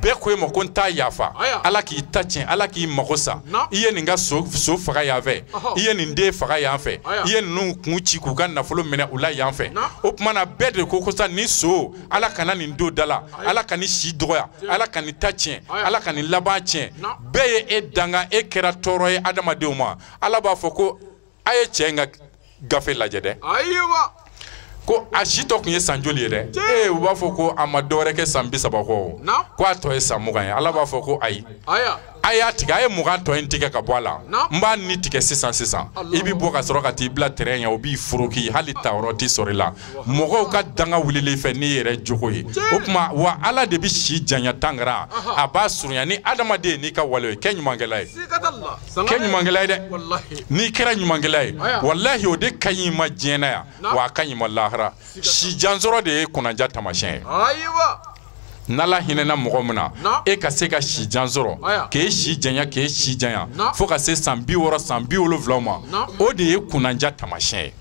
bɛɛ ko e ma ko n t'a yafa ala k'i ta tiɲɛ ala k'i mago sa i ye nin ka so faga yan fɛ i ye nin den faga yan fɛ i ye ninnu kun ci k'u ka nafolo minɛ u la yan fɛ o tuma na bɛɛ de ko sa ni so ala kana nin don da la ala ka nin si dɔgɔya ala ka nin ta tiɲɛ ala ka nin laban tiɲɛ bɛɛ ye e danga e kɛra tɔɔrɔ ye adamadenw ma ala b'a fɔ ko a ye cɛ in ka gafe lajɛ dɛ ko a si tɔ kun ye san joli ye dɛ u b'a fɔ ko a ma dɔwɛrɛ kɛ san 30 kɔ ko a tɔ ye san 20 ye ala b'a fɔ ko ayi a y'a tigɛ a ye 20 tɔ in tigɛ ka bɔ a la n b'a ni tigɛ sisan i bi bɔ ka sɔrɔ ka t'i bila terrain ɲɛ o b'i foroki hali tayɔrɔ t'i sɔrɔ i la mɔgɔw ka danga wulili fɛ n'i yɛrɛ jogo ye o tuma wa ala de bi si janya tangara a b'a surunya ni adamaden n'i ka wale ye kɛ ɲumankɛla ye dɛ n'i kɛra ɲumankɛla ye wallahi o de ka ɲi ma diɲɛ na yan wa a ka ɲi ma lahara si jansɔrɔ de ye kunanja tamasiyɛn ye n'ala hinɛna mɔgɔ min na e ka se ka si jan sɔrɔ k'e si janya fo ka se san 60 san 70 ma o de ye kunanja tamasiyɛn ye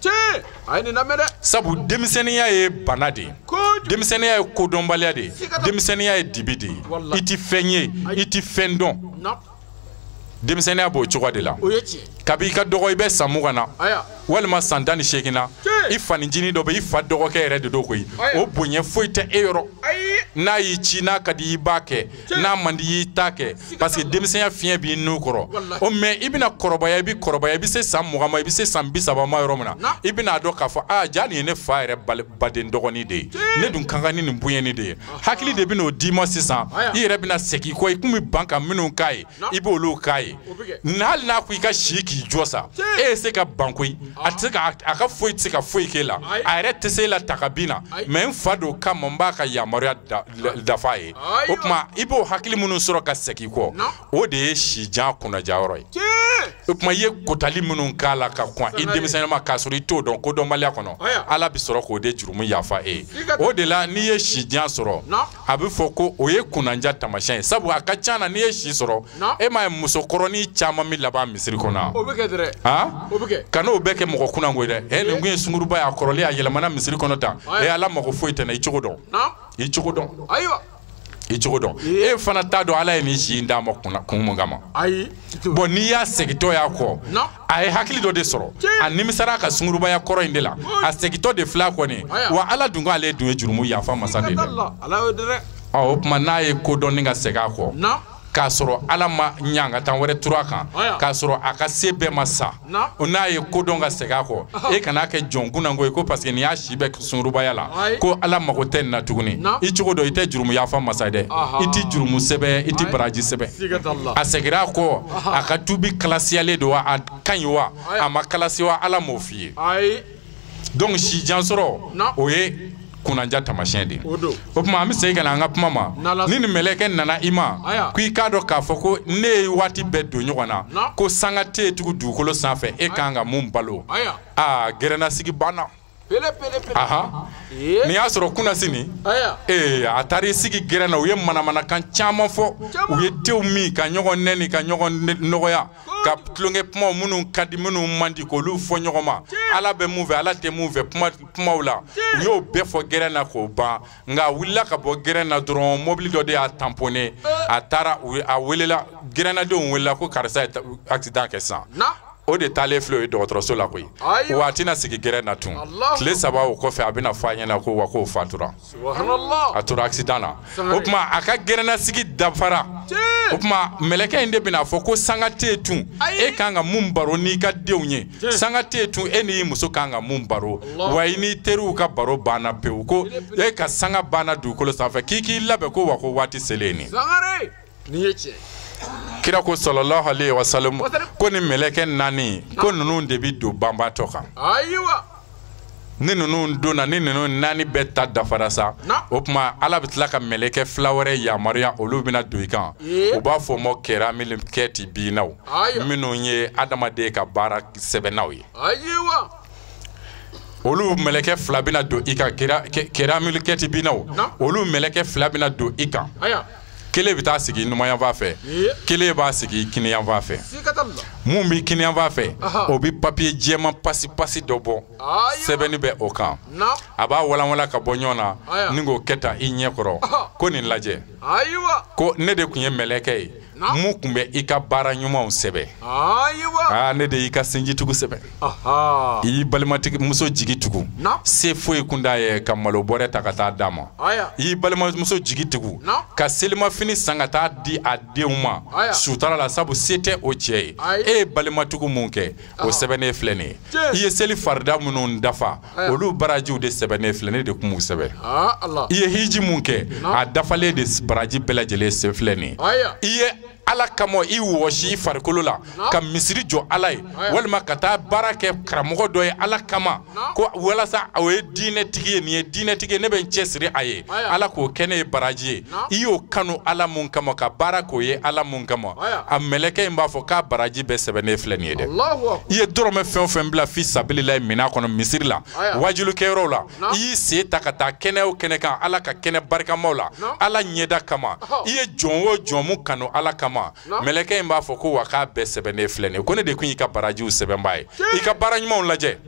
sabu denmisɛnniya ye bana de ye denmisɛnniya ye kodɔnbaliya de ye denmisɛnniya ye dibi de ye i ti fɛn ye i ti fɛn dɔn denmisɛnniya b'o cogo de la kabi i ka dɔgɔ i bɛ san 20 na walima san 18 na i fanicinin dɔ bɛ i fa dɔgɔkɛ yɛrɛ de do koyi o bonya foyi tɛ e yɔrɔ n'a y'i ci n'a ka di i b'a kɛ n'a man di i t'a kɛ parce que denmisɛnya fiɲɛ b'i n'u kɔrɔ o mais i bɛna kɔrɔbaya i bɛ se san 20 ma i bɛ se san 30 ma yɔrɔ min na i bɛna dɔn k'a fɔ ja nin ye ne fa yɛrɛ baden dɔgɔnin de ye ne dun ka kan ni nin bonyani de ye hakili de bɛna o d'i ma sisan i yɛrɛ bɛna segin kɔ i kun bɛ ban ka minnu k'a ye i b'olu k'a ye hali n'a ko i ka si k'i jɔ sa e ye se ka ban koyi a ka foyi tɛ se ka foyi k'e la a yɛrɛ tɛ se la ta ka bin na mais n fa don kama n b'a ka yamaruya dafa ye o tuma i b'o hakili minnu sɔrɔ ka segin kɔ o de ye sijan kunnaja yɔrɔ ye o tuma i ye kotali minnu k'a la ka kɔn i denmisɛnnin ma k'a sɔrɔ i t'o dɔn kodɔnbaliya kɔnɔ ala bɛ sɔrɔ k'o de jurumu yafa e ye o de la n'i ye sijan sɔrɔ a bɛ fɔ ko o ye kunnanja tamasiyɛn ye sabu a ka ca na n'i ye si sɔrɔ e m'a ye musokɔrɔnin caman bɛ laban misiri kɔnɔ ka n'o bɛɛ kɛ mɔgɔ kunnanko ye dɛ nin kun ye sunguruba ye a kɔrɔlen a yɛlɛmana misiri kɔnɔ tan ala mago foyi tɛ na i cogo dɔn i cogo dɔn e fana t'a dɔn ala ye nin si in d'a ma kun mun kama bon n'i y'a segitɔ y'a kɔ a ye hakili dɔ de sɔrɔ a nimisara a ka sungurubaya kɔrɔ in de la a segitɔ de filɛ kɔni wa ala dun ko ale dun ye jurumu yafa masa de dɛ o tuma n'a ye ko dɔn ni ka segin a kɔ k'a sɔrɔ ala ma ɲanga tan wɛrɛ tura kan k'a sɔrɔ a ka se bɛɛ ma sa o n'a ye kodɔn ka segin a kɔ e kana kɛ jɔn kunnango ye ko parce que n'i y'a si bɛɛ sunurubaya la ko ala mago tɛ nin na tuguni i cogo dɔ i tɛ jurumu yafa masa ye dɛ i ti jurumu sɛbɛ i ti baraji sɛbɛ a seginna a kɔ a ka tubi kalasiyalen don wa a ka ɲi wa a ma kalasi wa ala m'o f'i ye donc si jan sɔrɔ o ye kunanja tamasiyɛn de o tuma an bɛ segin ka na an ka kuma ma ni nin mɛlɛkɛ nana i ma ko i k'a dɔn k'a fɔ ko ne ye waati bɛɛ don ɲɔgɔn na ko sanga tɛ yen tugun dugukolo sanfɛ e kan ka mun balo gɛrɛnasigi banna n'i y'a sɔrɔ kunna sini a taara i sigi gɛrɛn na u ye manamanakan caman fɔ u ye denw min ka ɲɔgɔn nɛni ka ɲɔgɔn nɔgɔya ka tulonkɛ kumaw minnu ka di minnu man di k'olu fɔ ɲɔgɔn ma ala bɛ mun fɛ ala tɛ mun fɛ kumaw la u y'o bɛɛ fɔ gɛrɛn na k'o ban nka a wulila ka bɔ gɛrɛn na dɔrɔn mobili dɔ de y'a tamponné a taara a welela gɛrɛnnadenw welela ko karisa ye accident kɛ sisan o de taalen filɛ o ye dɔgɔtɔrɔso la koyi wa a tɛna sigi gɛrɛn na tun tile 3 o kɔfɛ a bɛna fɔ a ɲɛna ko wa k'o fatura a tora accident na o tuma a ka gɛrɛnnasigi dafara o tuma mɛlɛkɛ in de bɛna fɔ ko sanga tɛ yen tun e kan ka mun baro n'i ka denw ye sanga tɛ yen tun e n'i muso kan ka mun baro wa i n'i teriw ka baro banna pewu ko e ka sanga banna dugukolo sanfɛ k'i labɛn ko wa ko waati selen nin kira ko sallallahu alaihi wasallam ko ni mɛlɛkɛ naani ko ninnu de bi don banbatɔ kan ni ninnu donna ni ninnu naani bɛɛ ta dafara sa o tuma ala bɛ tila ka mɛlɛkɛ fila wɛrɛ yamaruya olu bɛna don i kan u b'a fɔ ma kɛra kɛ ti binnaw minnu ye adamaden ka baara sɛbɛnnaw ye olu mɛlɛkɛ fila bɛna don i kan kɛra kɛ ti binnaw olu mɛlɛkɛ fila bɛna don i kan kelen bɛ taa sigi numanyanfan fɛ kelen b'a sigi kiniyanfan fɛ mun bɛ kiniyanfan fɛ o bɛ papiye jɛman pasi dɔ bɔ sɛbɛnni bɛ o kan a b'a walanwalan ka bɔ ɲɔgɔn na ni k'o kɛ tan i ɲɛ kɔrɔ ko nin lajɛ ko ne de tun ye mɛlɛkɛ ye mun tun bɛ i ka baara ɲumanw sɛbɛn ne de y'i ka sinjitugu sɛbɛn i y'i balimatigi muso jigi tugu se foyi kun t'a ye ka malo bɔrɛ ta ka taa d'a ma i y'i balimamuso jigi tugu ka selimafini san ka taa di a denw ma sutara la sabu se tɛ o cɛ ye e ye balimatugu mun kɛ o sɛbɛnnen filɛ nin ye i ye seli farida minnu dafa olu barajiw de sɛbɛnnen filɛ ne de kun b'u sɛbɛn i ye hiji mun kɛ a dafalen de baraji bɛɛ lajɛlen filɛ nin ye i ye ala kama i wɔsi i farikolo la ka misiri jɔ ala ye walima ka taa baara kɛ karamɔgɔ dɔ ye ala kama ko walasa o ye diinɛtigi ye nin ye diinɛtigi ye ne bɛ n cɛsiri a ye ala k'o kɛ ne ye baraji ye i y'o kanu ala mun kama ka baara k'o ye ala mun kama a mɛlɛkɛ in b'a fɔ k'a baraji bɛɛ sɛbɛnnen filɛ nin ye dɛ i ye dɔrɔmɛ fɛn o fɛn bila fi sabilila ye minan kɔnɔ misiri la wajulikɛyɔrɔw la i y'i sen ta ka taa kɛnɛ o kɛnɛ kan ala ka kɛnɛ barikamaw la ala ɲɛda kama i ye jɔn o jɔn mun kanu ala kama mɛlɛkɛ in b'a fɔ ko wa k'a bɛɛ sɛbɛnnen filɛ nin ye ko ne de kun y'i ka barajiw sɛbɛnbaa ye i ka baara ɲumanw lajɛ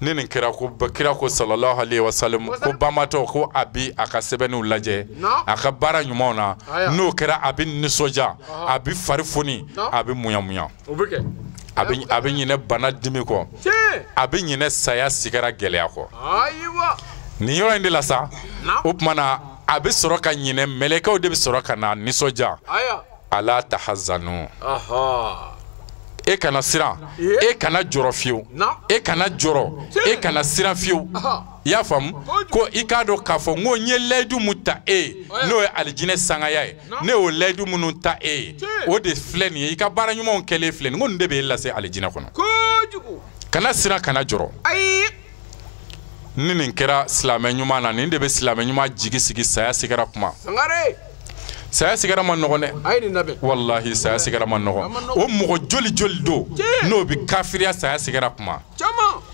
ni nin kira ko sallallahu alaihi wasallam ko banbatɔ ko a bi a ka sɛbɛnniw lajɛ a ka baara ɲumanw na n'o kɛra a bɛ nisɔndiya a bɛ fari foni a bɛ munyamunya a bɛ ɲinɛ bana dimi kɔ a bɛ ɲinɛ saya sigara gɛlɛya kɔ nin yɔrɔ in de la sa o tuma na a bɛ sɔrɔ ka ɲinɛ mɛlɛkɛw de bɛ sɔrɔ ka na nisɔndiya ala tahazanu e kana siran e kana jɔrɔ fiyewu e kana jɔrɔ e kana siran fiyewu i y'a faamu ko i k'a dɔn k'a fɔ n ko n ye layidu mun ta e ye n'o ye alijinɛ sangaya ye ne y'o layidu minnu ta e ye o de filɛ nin ye i ka baara ɲumanw kɛlen filɛ nin ko nin de bɛ e lase alijinɛ kɔnɔ kana siran kana jɔrɔ ni nin kɛra silamɛ ɲuman na nin de bɛ silamɛ ɲuman jigi sigi saya sigara kuma saya sigara ma nɔgɔn dɛ wallahi saya sigara ma nɔgɔn o mɔgɔ joli joli don n'o bɛ kafiriya saya sigara kuma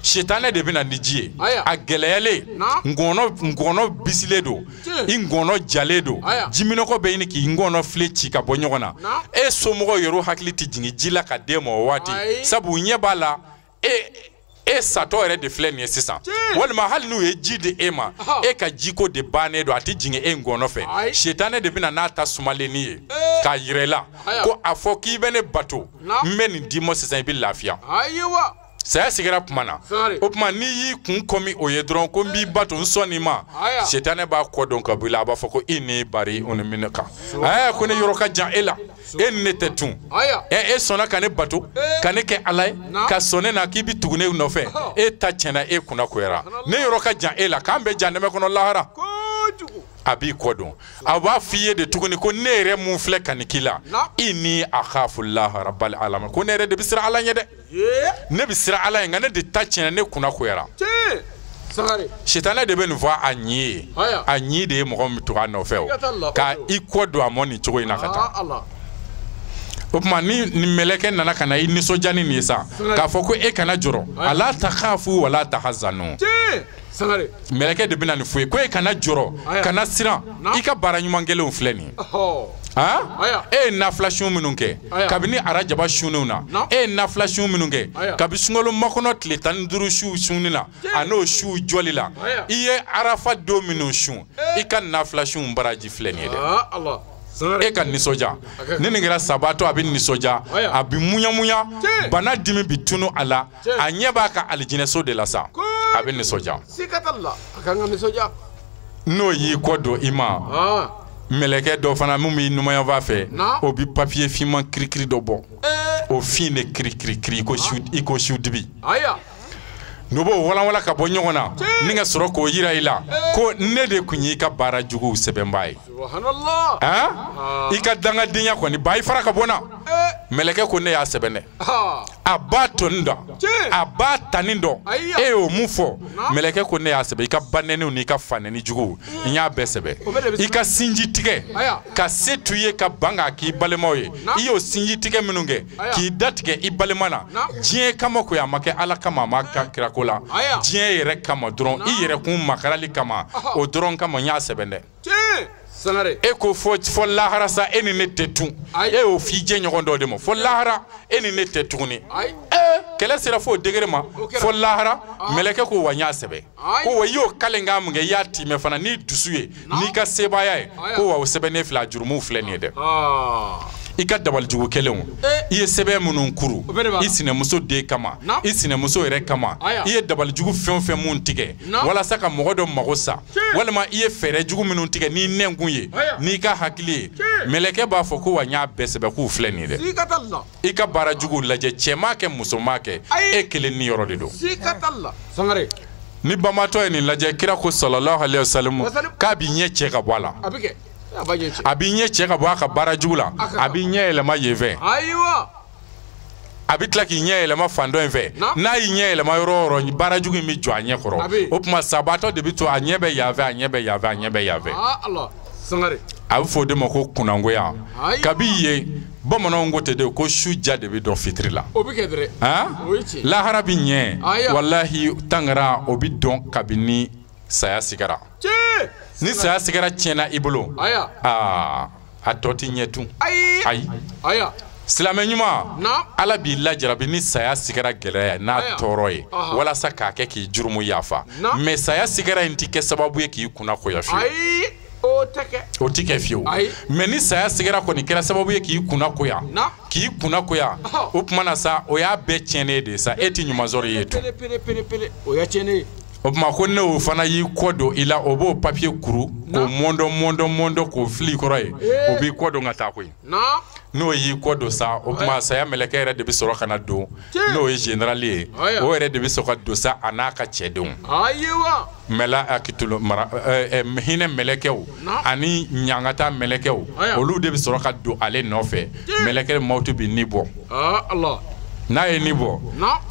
sitanɛ de bɛna ni ji ye a gɛlɛyalen ngɔnɔ bisilen don i ngɔnɔ jalen don jiminɔgɔ bɛ ɲini k'i ngɔnɔ file ci ka bɔ ɲɔgɔn na e somɔgɔw yɛrɛ hakili tɛ jigin ji la ka d'e ma o waati sabu ɲɛ b'a la e satɔ yɛrɛ de filɛ nin ye sisan walima hali n'u ye ji di e ma e ka jiko de bannen don a tɛ jigin e ngɔnɔ fɛ sitanɛ de bɛna n'a ta sumalenni ye k'a yira i la ko a fɔ k'i bɛ ne bato n bɛ nin d'i ma sisan i bɛ lafiya saya sigara kuma na o kuma ni y'i kun kɔmi o ye dɔrɔn ko n b'i bato n sɔnni ma sitana b'a kɔ dɔn ka bɔ i la a b'a fɔ ko i ni bari o ni minɛ kan ko ne yɔrɔ ka jan e la e ni ne tɛ tun e sɔnna ka ne bato ka ne kɛ ala ye ka sɔn ne na k'i bi tugu ne nɔfɛ e ta tiɲɛna e kunna koyara ne yɔrɔ ka jan e la k'an bɛ jan dɛmɛ kɔnɔ lahara a b'i kɔ dɔn a b'a f'i ye de tuguni ko ne yɛrɛ mun filɛ ka nin k'i la i ni akhafu llaha rabbal alamin ko ne yɛrɛ de bɛ siran ala ɲɛ dɛ ne bɛ siran ala ye nka ne de ta tiɲɛna ne kunna koyara sitana de bɛ nin fɔ a ɲi ye a ɲi de ye mɔgɔ min tugu a nɔfɛ o ka i kɔ don a mɔ nin cogo in na ka taa o tuma ni mɛlɛkɛ nana ka na i nisɔndiya ni nin ye sa k'a fɔ ko e kana jɔrɔ ala takhafu wala tahzanu mɛlɛkɛ de bɛna nin fɔ ye ko e kana jɔrɔ kana siran i ka baara ɲuman kɛlenw filɛ nin e ye nafila sun minnu kɛ kabini arajaba sunniw na e ye nafila sun minnu kɛ kabi sunkalo makɔnɔ tile 15 su sunni na a n'o su jɔli la i ye arafa don minnu sun i ka nafila sun baraji filɛ nin ye dɛ e ka nisɔndiya ni nin kɛra sabaatɔ a bɛ nisɔndiya a bɛ muɲamuɲa bana dimi bɛ tunu a la a ɲɛ b'a ka alijinɛso de la sa a bɛ nisɔndiya n'o y'i kɔ don i ma mɛlɛkɛ dɔ fana min b'i numanyanfan fɛ o bɛ papiye finman kirikiri dɔ bɔ o fin de kirikiri i ko su dibi n'o b'o walanwalan ka bɔ ɲɔgɔn na ni ka sɔrɔ k'o yira i la ko ne de tun y'i ka baara juguw sɛbɛnbaa ye i ka dangadenya kɔni ba i fara ka bɔ n na mɛlɛkɛ ko ne y'a sɛbɛn dɛ a b'a tɔni dɔn a b'a tani dɔn e y'o mun fɔ mɛlɛkɛ ko ne y'a sɛbɛn i ka banɛniw n'i ka fanɛni juguw n y'a bɛɛ sɛbɛn i ka sinji tigɛ ka se t'u ye ka ban k'a k'i balimaw ye i y'o sinji tigɛ minnu kɛ k'i datigɛ i balima na diɲɛ kama ko a ma kɛ ala kama a ma kɛ kira ko la diɲɛ yɛrɛ kama dɔrɔn i yɛrɛ kun makarali kama o dɔrɔn kama n y'a sɛbɛn dɛ e ko fɔ lahara sa e ni ne tɛ tun e y'o f'i jɛ ɲɔgɔn dɔ de ma fɔ lahara e ni ne tɛ tuguni kɛlɛ sera f'o degere ma fɔ lahara mɛlɛkɛ ko wa n y'a sɛbɛn ko wa i y'o kalen k'a mun kɛ i y'a timɛ fana n'i dusu ye n'i ka sebaaya ye ko wa o sɛbɛnnen filɛ a jurumuw filɛ nin ye dɛ i ka dabalijugu kɛlenw i ye sɛbɛn minnu kuru i sinamuso den kama i sinamuso yɛrɛ kama i ye dabalijugu fɛn o fɛn mun tigɛ walasa ka mɔgɔ dɔ mago sa walima i ye fɛɛrɛ jugu minnu tigɛ n'i nɛnkun ye n'i ka hakili ye mɛlɛkɛ b'a fɔ ko wa n y'a bɛɛ sɛbɛn k'u filɛ nin ye dɛ i ka baara juguw lajɛ cɛ m'a kɛ muso m'a kɛ e kelen ni yɔrɔ de don ni banbaatɔ ye nin lajɛ kira ko sallallahu alaihi wasallam k'a b'i ɲɛ cɛ ka bɔ a la a b'i ɲɛ cɛ ka bɔ a ka baara jugu la a b'i ɲɛ yɛlɛma yen fɛ a bɛ tila k'i ɲɛ yɛlɛma fan dɔ in fɛ n'a y'i ɲɛ yɛlɛma yɔrɔ o yɔrɔ baara jugu in bɛ jɔ a ɲɛ kɔrɔ o tuma sabaatɔ de bɛ to a ɲɛ bɛ yan fɛ a ɲɛ bɛ yan fɛ a ɲɛ bɛ yan fɛ a bɛ fɔ o de ma ko kunnangoya kabi yen bamananw ko ten de ko su ja de bɛ dɔn fitiri la lahara bɛ ɲɛ walahi tangara o bɛ dɔn kabini saya sigara ni saya sigara tiɲɛna i bolo a tɔ tɛ ɲɛ tun ayi silamɛ ɲuman ala b'i lajarabi ni saya sigara gɛlɛya n'a tɔɔrɔ ye walasa k'a kɛ k'i jurumu yafa mɛ saya sigara in tɛ kɛ sababu ye k'i kunna koya fiyewu o tɛ kɛ fiyewu mɛ ni saya sigara kɔni kɛra sababu ye k'i kunna koya o tuma na sa o y'a bɛɛ tiɲɛnen de sa e tɛ ɲuman sɔrɔ ye tun o tuma ko ne o fana y'i kɔ don i la o b'o papiye kuru k'o mɔndɔn k'o fili kɔrɔ ye o b'i kɔ don ka taa koyi n'o y'i kɔ don sa o tuma saya mɛlɛkɛ yɛrɛ de bɛ sɔrɔ ka na don n'o ye général ye o yɛrɛ de bɛ sɔrɔ ka don sa a n'a ka cɛdenw mɛla akitolo mara hinɛ mɛlɛkɛw ani ɲangata mɛlɛkɛw olu de bɛ sɔrɔ ka don ale nɔfɛ mɛlɛkɛ mawutu bɛ ni bɔ n'a ye ni bɔ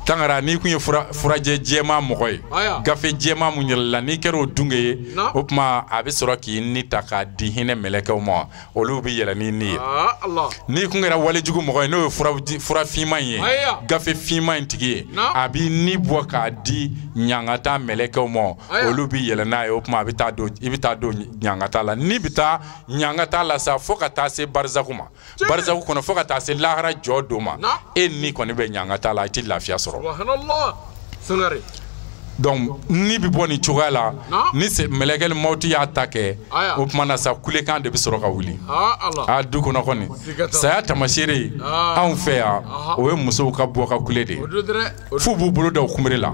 tangara n'i kun ye furajɛ jɛma mɔgɔ ye gafe jɛma mun yɛlɛla n'i kɛra o dunge ye o tuma a bɛ sɔrɔ k'i ni ta k'a di hinɛ mɛlɛkɛw ma olu bɛ yɛlɛ ni ni ye n'i kun kɛra walejugu mɔgɔ ye n'o ye fura finman in ye gafe finman in tigi ye a b'i ni bɔ k'a di ɲangata mɛlɛkɛw ma olu bɛ yɛlɛ n'a ye o tuma i bɛ taa don ɲangata la n'i bɛ taa ɲangata la sa fo ka taa se barisaku ma barisaku kɔnɔ fo ka taa se lahara jɔ don ma e ni kɔni bɛ ɲangata la i tɛ lafiya sɔrɔ donc ni bi bɔ nin cogoya la ni mɛlɛkɛ mawuti y'a ta kɛ o tuma na sa kulekan de bɛ sɔrɔ ka wuli a du kɔnɔ kɔni saya tamasere anw fɛ yan o ye musow ka bɔ ka kule de f'u b'u bolo da o kunbere la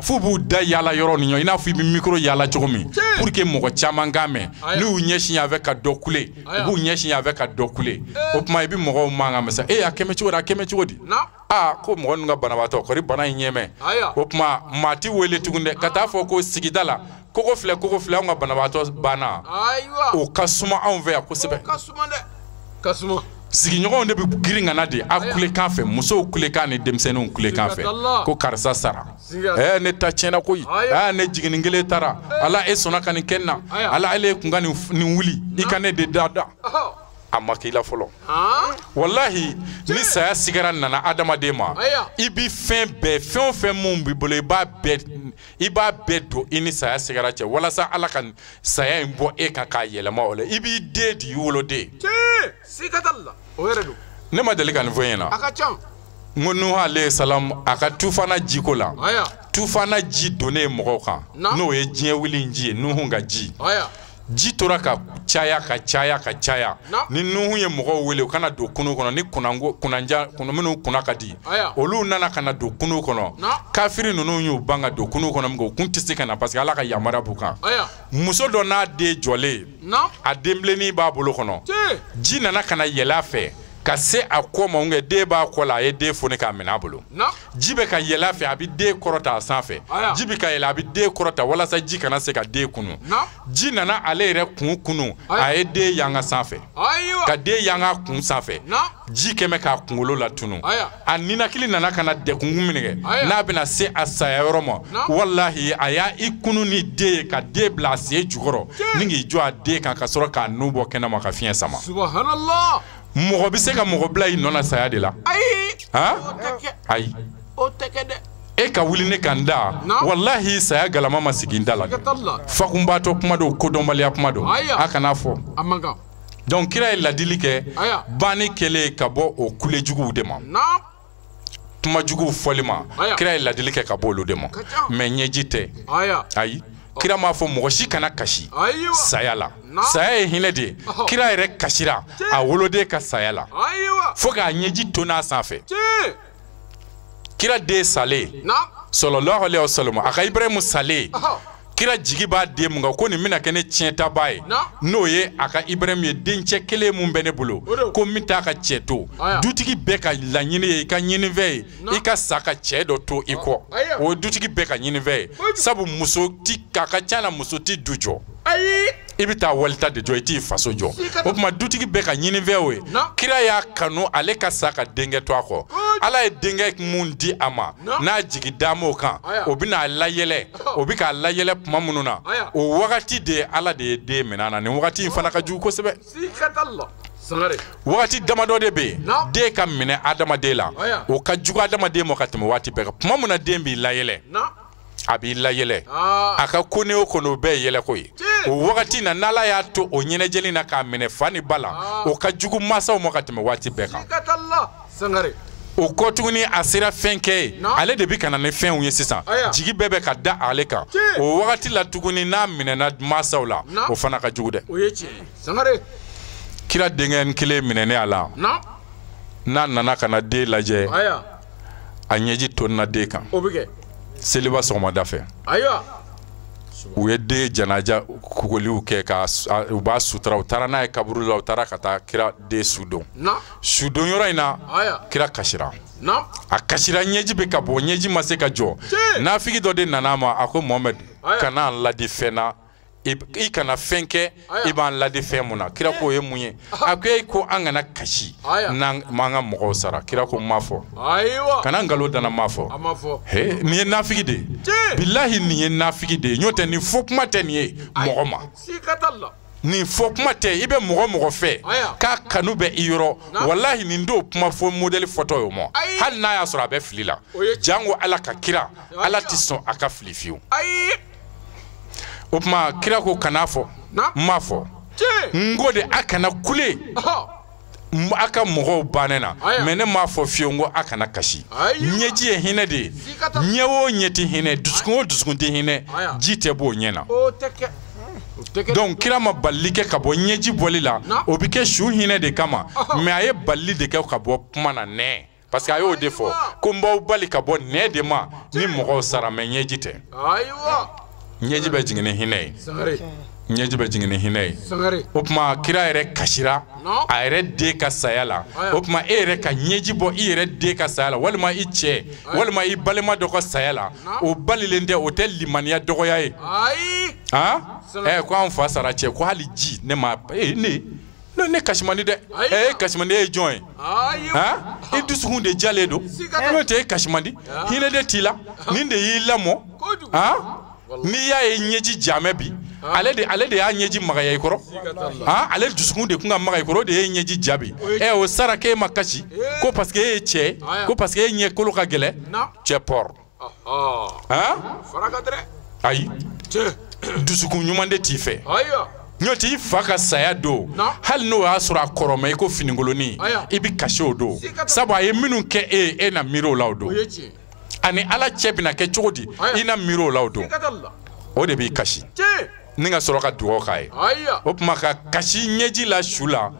f'u b'u da yaala yɔrɔ ni ɲɔgɔn i n'a fɔ i bɛ micro yaala cogo min pour que mɔgɔ caman k'a mɛn n'u ɲɛsin yan fɛ ka dɔ kule u b'u ɲɛsin yan fɛ ka dɔ kule o tuma i bɛ mɔgɔw mankan mɛn sa a kɛmɛ cogo di a kɛmɛ cogo di ko mɔgɔ ninnu ka banabaatɔ kɔri bana in ɲɛmɛ o tuma maa ti wele tugun dɛ ka taa fɔ ko sigida la kogo filɛ anw ka banabaatɔ banna o ka suma anw fɛ yan kosɛbɛ sigiɲɔgɔnw de bɛ girin ka na de a kulekan fɛ musow kulekan ni denmisɛnninw kulekan fɛ ko karisa sara ne ta tiɲɛna koyi ne jiginni kelen taara ala e sɔnna ka nin kɛ n na ala ale kun ka nin wuli i ka ne de da a ma k'i la fɔlɔ walahi ni saya sigara nana adamaden ma i bi fɛn o fɛn mun b'i bolo i b'a bɛɛ don i ni saya sigara cɛ walasa ala ka saya in bɔ e kan k'a yɛlɛma o la i b'i den di i woloden ne ma deli ka nin fɔ ɲɛna n ko Nuhu alayhi salam a ka tufana jiko la tufana ji donnen mɔgɔw kan n'o ye diɲɛ wuli in ji ye Nuhu ka ji ji tora ka caya ni Nuhu ye mɔgɔw wele u kana don kunu kɔnɔ ni minnu kunna ka di olu nana kana don kunu kɔnɔ kafiri ninnu y'u ban ka don kunu kɔnɔ u kun tɛ se ka na parce que ala ka yamaruya b'u kan muso dɔ n'a den jɔlen a denbilennin b'a bolo kɔnɔ ji nana kana yɛlɛ a fɛ ka se a kɔ ma den b'a kɔ la a ye den foni k'a minɛ a bolo ji bɛ ka yɛlɛ a fɛ a bɛ den kɔrɔta a sanfɛ ji bɛ ka yɛlɛ a bɛ den kɔrɔta walasa ji kana se ka den kunu ji nana ale yɛrɛ kun kunu a ye den yanga sanfɛ ka den yanga kun sanfɛ ji kɛmɛ k'a kunkolo la tunu a ninakili nana kana dɛkungun minɛ n'a bɛna se a saya yɔrɔ ma walahi a y'a i kunu ni den ye ka den bila a sen jukɔrɔ ni k'i jɔ a den kan ka sɔrɔ k'a nu bɔ kɛnɛma ka fiɲɛ sama mɔgɔ bɛ se ka mɔgɔ bila i nɔ na saya de la ayi e ka wuli ne kan da walahi saya galama ma sigi n da la fakunbaatɔ kuma don kodɔnbaliya kuma don a kana fɔ donc kira ye ladili kɛ banni kɛlen ka bɔ o kulejuguw de ma kuma juguw fɔli ma kira ye ladili kɛ ka bɔ olu de ma mais ɲɛji tɛ ayi kira m'a fɔ mɔgɔ si kana kasi saya la saya ye hinɛ de ye kira yɛrɛ kasira a woloden ka saya la fo k'a ɲɛji to n'a sanfɛ kira den salen sallallahu alaihi wasallam a ka Ibrahimu salen kira jigi b'a den mun kan ko nin bɛna kɛ ne tiɲɛtabaa ye n'o ye a ka Ibrahimu ye dencɛ kelen mun bɛ ne bolo ko min t'a ka cɛ to dutigi bɛɛ ka laɲini ye i ka ɲinifɛn ye i ka sa ka cɛ dɔ to i kɔ o ye dutigi bɛɛ ka ɲinifɛn ye sabu muso ti a ka ca la muso ti du jɔ i bɛ taa walita de jɔ i t'i faso jɔ o tuma dutigi bɛɛ ka ɲinifɛnw ye kira y'a kanu ale ka sa ka denkɛ to a kɔ ala ye denkɛ mun di a ma n'a jigi d'a ma o kan o bɛ n'a layɛlɛ o bɛ k'a layɛlɛ tuma minnu na o wagati de ala de ye den minɛ a na nin wagati in fana ka jugu kosɛbɛ wagati damadɔ de bɛ yen den ka minɛ adamaden la o ka jugu adamaden ma ka tɛmɛ waati bɛɛ kan tuma min na den b'i layɛlɛ a b'i layɛlɛ a ka ko ne o kɔnɔ o bɛɛ ye yɛlɛko ye o wagati na n'ala y'a to o ɲɛnajɛli na k'a minɛ fa ni ba la o ka jugu mansaw ma ka tɛmɛ waati bɛɛ kan o kɔ tuguni a sera fɛn kɛ ye ale de bɛ ka na ni fɛnw ye sisan jigi bɛɛ bɛ ka da ale kan o wagati la tuguni n'a minɛna mansaw la o fana ka jugu dɛ kira denkɛ kelen minɛnen a la n'a nana ka na den lajɛ a ɲɛji tonina den kan seliba sɔgɔmada fɛ u ye den janaja kogoliw kɛ u b'a sutura u taara n'a ye kaburu la u taara ka taa kira den sudon sudon yɔrɔ in na kira kasira a kasira ɲɛji bɛ ka bɔ ɲɛji ma se ka jɔ nafigi dɔ de nana a ma a ko Mohamɛd kana n ladi fɛn na i kana fɛn kɛ i b'an ladi fɛn mun na kira k'o ye mun ye a ko e ko an kana kasi n'an m'an ka mɔgɔw sara kira ko n m'a fɔ kana nkalon danna n m'a fɔ nin ye nafigi de ye bilahi nin ye nafigi de ye n'o tɛ nin fɔ kuma tɛ nin ye mɔgɔ ma nin fɔ kuma tɛ i bɛ mɔgɔ fɛ k'a kanu bɛ i yɔrɔ walahi nin do kuma fɔ modèle fɔtɔ ye o ma hali n'a y'a sɔrɔ a bɛ fili la jango ala ka kira ala tɛ sɔn a ka fili fiyewu o tuma kira ko kana fɔ n m'a fɔ n ko de a kana kule aka mɔgɔw banena mais ne m'a fɔ fiyewu ngo a kana kasi ɲɛji ye hinɛ de ye ɲɛ o ɲɛ tɛ hinɛ dusukun o dusukun tɛ hinɛ ji tɛ bɔ o ɲɛ na donc kira ma balili kɛ ka bɔ ɲɛji bɔli la o bɛ kɛ su hinɛ de kama mais a ye balili de kɛ ka bɔ kuma na nɛ parce que a y'o de fɔ ko n b'aw bali ka bɔ nɛ de ma ni mɔgɔw sara mais ɲɛji tɛ ɲɛji bɛ jigin ni hinɛ ye ɲɛji bɛ jigin ni hinɛ ye o tuma kira yɛrɛ kasira a yɛrɛ den ka saya la o tuma e yɛrɛ ka ɲɛji bɔ i yɛrɛ den ka saya la walima i cɛ walima i balima dɔ ka saya la o balilen tɛ o tɛ limaniya dɔgɔya ye ko an fa sara cɛ ko hali ji ne ma ne kasimandi dɛ kasimandi ye jɔn ye i dusukun de jalen don n'o tɛ e kasimandi hinɛ de t'i la nin de y'i lamɔ n'i y'a ye ɲɛji jamɛ bi ale de y'a ɲɛji magaya i kɔrɔ ale dusukun de kun ka maga i kɔrɔ o de ye ɲɛji jaabi o sara k'e ma kasi ko parce que e ye cɛ ko parce que e ɲɛ kolo ka gɛlɛn cɛ pɔr ayi dusukun ɲuman de t'i fɛ n'o tɛ i fa ka saya don hali n'o y'a sɔrɔ a kɔrɔma i ko fininkolonin i bɛ kasi o don sabu a ye minnu kɛ e na miiri o la o don ani ala cɛ bɛna kɛ cogo di i na miiri o la o don o de b'i kasi ni ka sɔrɔ ka dugawu k'a ye o tuma ka kasi ɲɛji la su la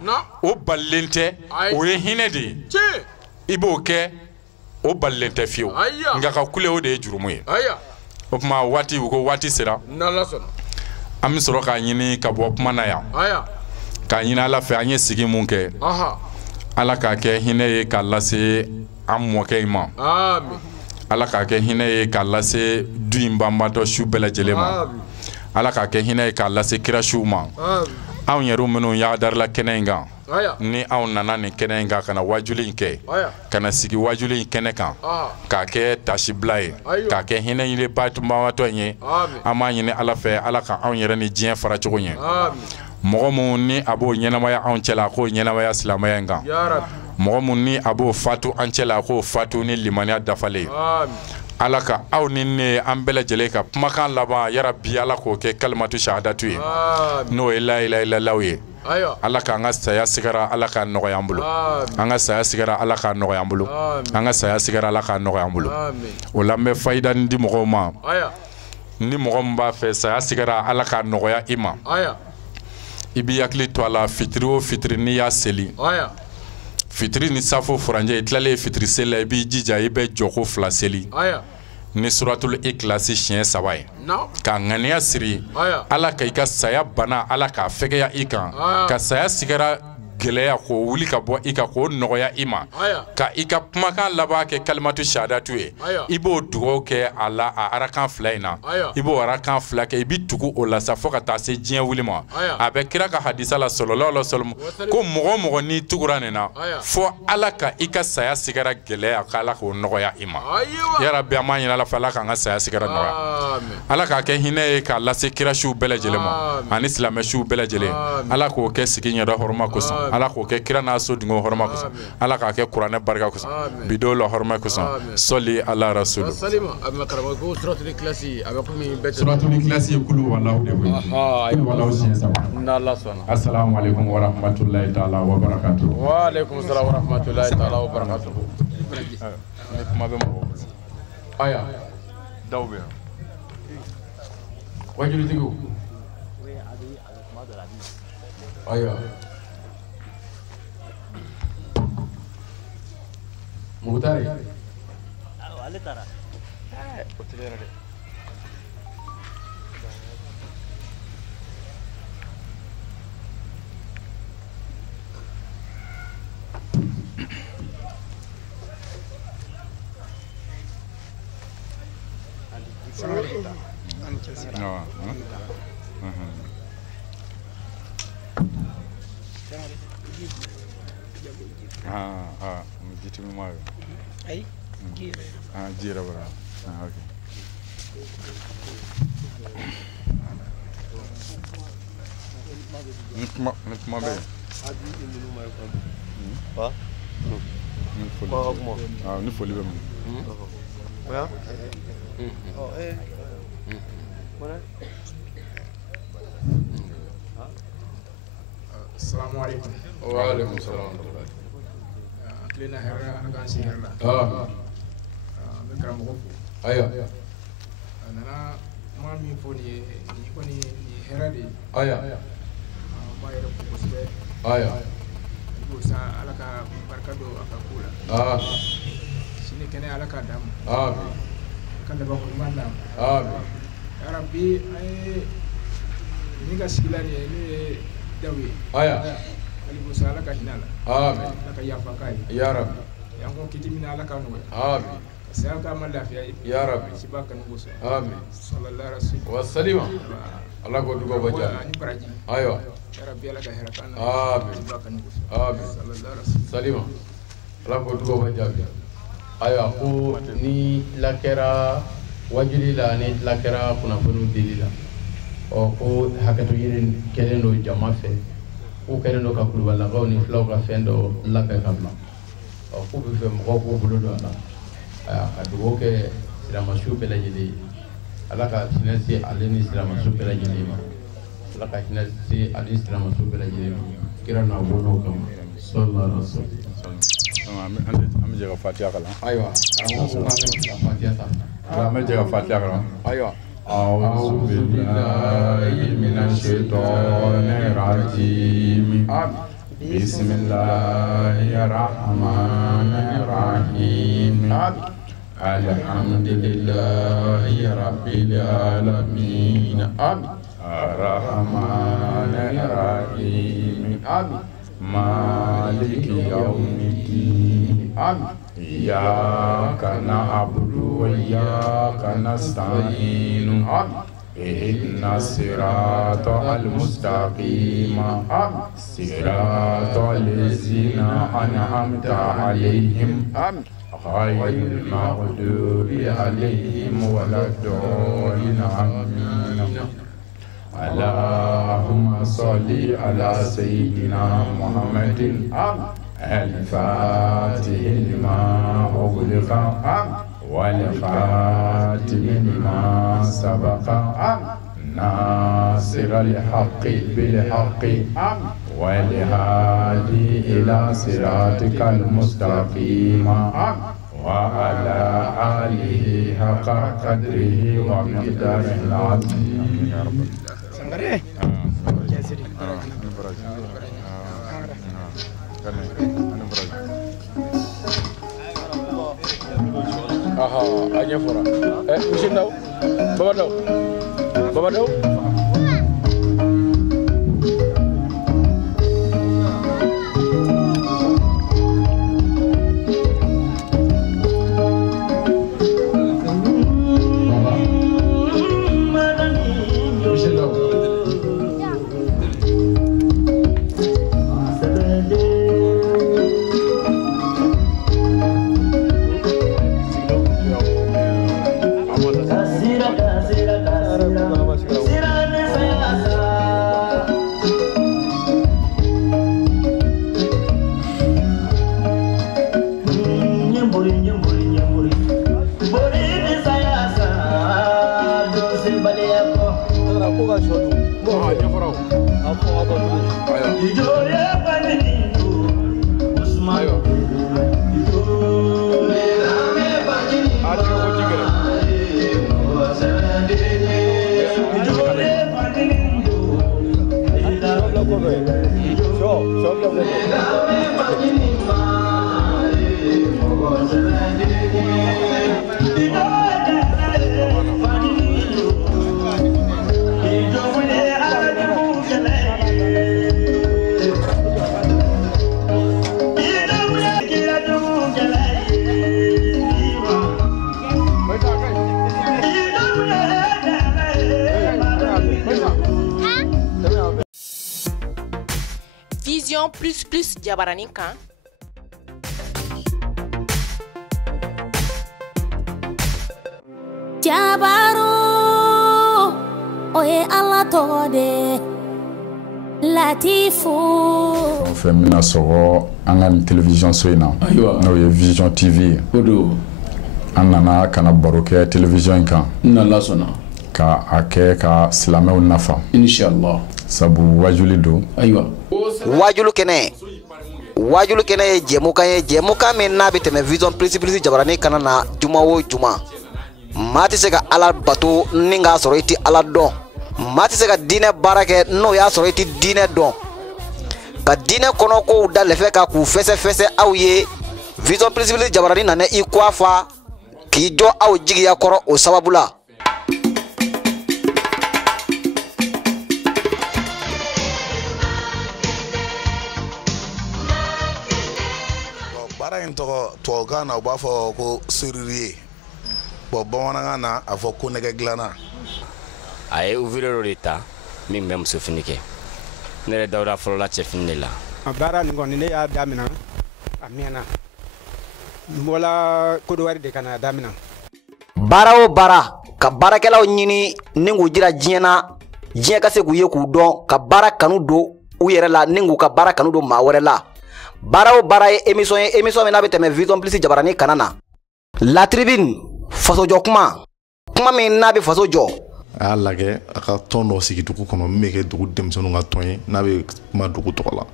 o balilen tɛ o ye hinɛ de ye i b'o kɛ o balilen tɛ fiyewu nka ka kule o de ye jurumu ye o tuma waati u ko waati sera an bɛ sɔrɔ k'a ɲini ka bɔ kuma na yan k'a ɲini ala fɛ an ye sigi mun kɛ ala k'a kɛ hinɛ ye k'a lase an mɔkɛ in ma ala k'a kɛ hinɛ ye k'a lase du in banbatɔ su bɛɛ lajɛlen ma ala k'a kɛ hinɛ ye k'a lase kira siw ma anw yɛrɛ minnu y'a darila kɛnɛ in kan ni anw nana nin kɛnɛ in kan ka na wajuli in kɛ ka na sigi wajuli in kɛnɛ kan k'a kɛ tasibila ye k'a kɛ hinɛ ɲini banbatɔ in ye an b'a ɲini ala fɛ ala ka anw yɛrɛ ni diɲɛ fara cogo ɲɛ mɔgɔ mun ni a b'o ɲɛnamaya anw cɛla a k'o ɲɛnamaya silamɛya in kan mɔgɔ mun ni a b'o fatu an cɛla a k'o fatu ni limaniya dafalen ye ala ka aw ni ne an bɛɛ lajɛlen ka kumakan laban yarabi ala k'o kɛ kalimatu shahadatu ye n'o ye la ilaha illallah ye ala k'an ka saya sigara ala k'a nɔgɔya an bolo an ka saya sigara ala k'a nɔgɔya an bolo an ka saya sigara ala k'a nɔgɔya an bolo o la n bɛ fayida di mɔgɔw ma ni mɔgɔ min b'a fɛ saya sigara ala k'a nɔgɔya i ma i b'i hakili to a la fitiri o fitiri n'i y'a seli fitiri ni safo furanjɛ i tilalen fitiri seli la i b'i jija i bɛ jɔko 2 seli ni suratul ikilasi siɲɛ 3 ye ka ŋaniya siri ala ka i ka saya bana ala k'a fɛgɛya i kan ka saya sigara gɛlɛya k'o wuli ka bɔ i kan k'o nɔgɔya i ma ka i ka kumakan laban kɛ kalimatu shahadatu ye i b'o dugawu kɛ a la a arakan 2 in na i b'o arakan 2 kɛ i bɛ tugu o la sa fo ka taa se diɲɛ wuli ma a bɛ kira ka hadisa la sallallahu alaihi wasallam ko mɔgɔ o mɔgɔ n'i tugura nin na fo ala ka i ka saya sigara gɛlɛya k'ala k'o nɔgɔya i ma yarabi an b'a ɲini ala fɛ ala k'an ka saya sigara nɔgɔya ala k'a kɛ hinɛ ye k'a lase kira siw bɛɛ lajɛlen ma ani silamɛ siw bɛɛ lajɛlen ala k'o kɛ sigi ɲɛdɔ hɔrɔma kosɔn ala k'o kɛ kira n'a so dungo hɔrɔma kosɔn ala k'a kɛ kuranɛ barika kosɔn bido la hɔrɔma kosɔn sɔli ala rasulu suratul ikilasi ye kulu walahu de koyi walahu siɲɛ 3 n'ala sɔnna assalamu alaikum wa rahmatullahi ta'ala wa barakatuh wa alaikum salam wa rahmatullahi ta'ala wa barakatuh ni kuma bɛ mɔgɔw bolo aya daw bɛ yan wajulitigiw aya Mugutari ale taara o tɛ yɛrɛ dɛ ay jira bara okay Nitma be wa ni foli be ya Assalamu alaikum wa alaikum salam Lena herra akan si herra. Mekram gofu. Aya. Nana mami foni ni koni ni herra di. Aya. Ma yero ko sebe. Aya. Ibu sa alaka barkado akakula. Sini kene alaka dam. Kan da ba ko mandam. Ya Rabbi ay ni ga sigila ni dawi. Aya. Ibu sa alaka hinala. Alaka yafa kai. Ya Rabbi. Yango kiti mina alaka no. Saya ka malafiya. Ya Rabbi. Sibaka nuguso. Sallallahu alaihi wasallam. Allah ko dugo baja. Ayo. Ya Rabbi alaka herakana. Sibaka nuguso. Sallallahu alaihi wasallam. Allah ko dugo baja. Ayo ko ni lakera wajuli la ni lakera kuna funu dilila. O ko hakato yirin kelendo jama fe. Ko kelendo ka kulu wala ko ni flow ka fendo labe kabla. O ko be fe mo ko bulu do ala. A dugo ke silama su bela jeli. Ala ka sinasi aleni silama su bela jeli ma. Ala ka sinasi aleni silama su bela jeli ma. Kira na wono kam sallallahu alaihi wasallam. Am jaga Fatiha kala. Aywa. Fatiha ta. Am jaga Fatiha kala. Aywa. أعوذ بالله من الشيطان الرجيم بسم الله الرحمن الرحيم الحمد لله رب العالمين الرحمن الرحيم مالك يوم الدين إياك نعبد وإياك نستعين اهدنا الصراط المستقيم صراط الذين أنعمت عليهم غير المغضوب عليهم ولا الضالين آمين. اللهم صل على سيدنا محمد الفاتح لما أغلق والخاتم لما سبق ناصر الحق بالحق والهادي إلى صراطك المستقيم وعلى آله حق قدره ومقداره العظيم يا رب. Aha, aja fora. Musim tahu? Bapak tahu? Bapak tahu? Vision plus Jabaranin kan. Jabaru oye Allah tode Latifu fɛn mina sɔgɔ an ka télévision so in na n'o ye Vision TV an nana kana baro kɛ télévision in kan n'Ala sɔnna ka a kɛ ka silamɛw nafa inshallah sabu wajuli do wajulu kɛnɛ wajulu kene ye jemuka min n'a bɛ tɛmɛ vision plus jabarani kana na juma o juma. Maa tɛ se ka ala bato ni k'a sɔrɔ i tɛ ala dɔn. Maa tɛ se ka diinɛ baara kɛ n'o y'a sɔrɔ i tɛ diinɛ dɔn. Ka diinɛ kɔnɔkow da lɛfɛ ka k'u fɛsɛfɛsɛ aw ye. Vision plus jabarani nana i kɔ a fa k'i jɔ aw jigiya kɔrɔ o sababu la. Baara in tɔgɔ tubabukan na u b'a fɔ ko serrurier. Bon bamanankan na a fɔ ko nɛgɛ dilanna. A ye ouvrier dɔ de ta min bɛ muso fini kɛ. Ne yɛrɛ Dawuda fɔlɔla cɛ fini de la. A baara nin kɔni ne y'a daminɛ a mɛnna. N bɔla Côte d'Ivoire de ka na daminɛ. Baara o baara ka baarakɛlaw ɲini ni k'u jira diɲɛ na diɲɛ ka se k'u ye k'u dɔn ka baara kanu don u yɛrɛ la ni k'u ka baara kanu don maa wɛrɛ la. Baara o baara ye émission min n'a bɛ tɛmɛ Vision Plus jabarani kana na. La Tribune fasojɔ kuma min n'a bɛ faso jɔ. A y'a lajɛ a ka tɔn dɔ sigi dugu kɔnɔ min bɛ kɛ dugu denmisɛnninw ka tɔn ye n'a bɛ kuma dugu tɔgɔ la.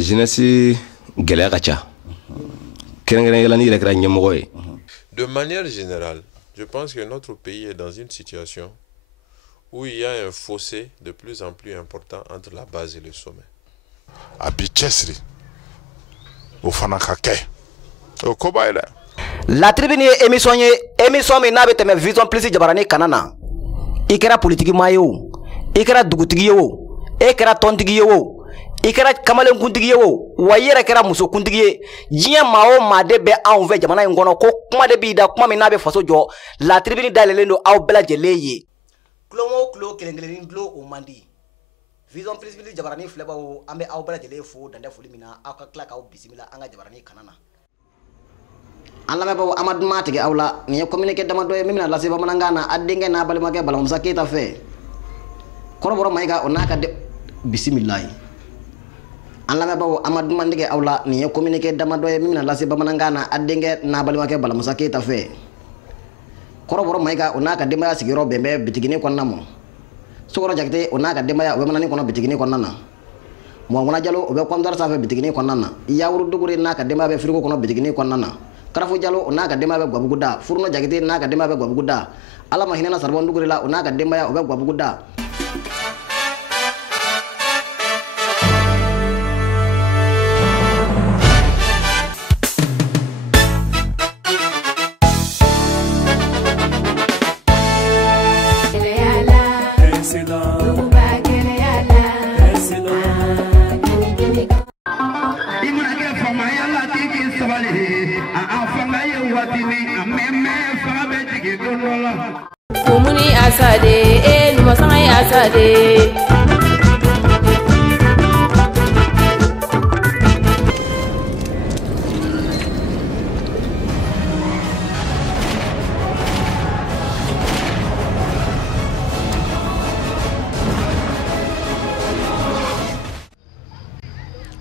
Jeunesse gɛlɛya ka ca. Kɛrɛnkɛrɛnnenya n'i yɛrɛ kɛra ɲɛmɔgɔ ye. De manière générale, je pense que notre pays est dans une situation où il y a un fossé de plus en plus important entre la base et le sommet. A bi cɛsiri o fana ka kɛ o koba ye dɛ. La Tribune ye émission min n'a bɛ tɛmɛ Vision Plus jabarani kana na. I kɛra politiki maa ye o, i kɛra dugutigi ye o, e kɛra tɔntigi ye o, i kɛra kamalenkuntigi ye o, wa i yɛrɛ kɛra musokuntigi ye. Diɲɛ maa o maa de bɛ anw fɛ jamana in kɔnɔ ko kuma de b'i da kuma min n'a bɛ faso jɔ. La Tribune dayɛlɛlen don aw bɛɛ lajɛlen ye. Kulo o kulo kelen kulo o man di. Vision Plus jabarani filɛbaw an bɛ aw bɛɛ lajɛlen fo dantɛ foli min na aw ka tila k'aw bisimila an ka jabarani kana na. An lamɛnbaaw an ma duman tigɛ aw la nin ye communiqué damadɔ ye min bɛna lase bamanankan na a denkɛ n'a balimakɛ Balamusa Keyita fɛ. Kɔrɔbɔrɔ Mayiga o n'a ka bisimilayi. An lamɛnbaaw an ma duman tigɛ aw la nin ye communiqué damadɔ ye min bɛna lase bamanankan na a denkɛ n'a balimakɛ Balamusa Keyita fɛ. Kɔrɔbɔrɔ Mayiga o n'a ka denbaya sigiyɔrɔ bɛn bɛ bitigini kɔnɔna ma. Sokɔrɔ Jakite o n'a ka denbaya o bɛ Manani kɔnɔ bitigini kɔnɔna na. Muhamana Jalo o bɛ Kɔnɔdar sanfɛ bitigini kɔnɔna na. Yawuru Dugure n'a ka denbaya bɛ Firiko kɔnɔ bitigini kɔnɔna na. Karafu Jalo o n'a ka denbaya bɛ Gwabuguda. Furuna Jakite n'a ka denbaya bɛ Gwabuguda. Ala ma hinɛna Saribɔn Dugure la o n'a ka denbaya o bɛ Gwabuguda. Kumuni asade, numasanga asade.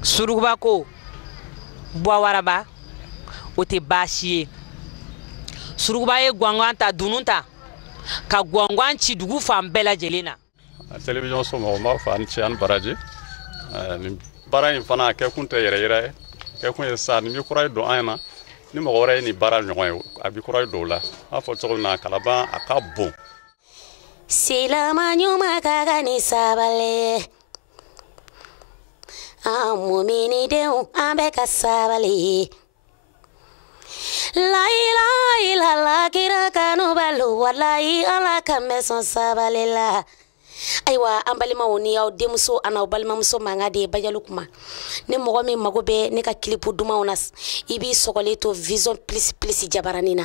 Surukuba ko Buawaraba o tɛ baasi ye. Surukuba ye gwangan ta dunun ta ka gwangan ci dugu fan bɛɛ lajɛlen na. Télévision somɔgɔw n b'a fɔ ani cɛ ani baraji nin baara in fana a kɛ kun tɛ yɛrɛ ye kɛ kun ye sa ni mi kura ye don an na ni mɔgɔ wɛrɛ ye nin baara ɲɔgɔn ye a bi kura ye don la a fɔ cogo min na Kalaban a ka bon. Silama ɲuman ka kan ni sabali an muminidenw an bɛ ka sabali. La ilaha illallah kira kanu balu wallahi ala kan bɛ sɔn sabali la. Ayiwa an balimaw ni aw denmuso an n'aw balimamuso mankan de ye Bajalu kuma ni mɔgɔ min mago bɛ ne ka kilipu dumanw na i b'i sɔgɔlen to Vision Plus jabarani na.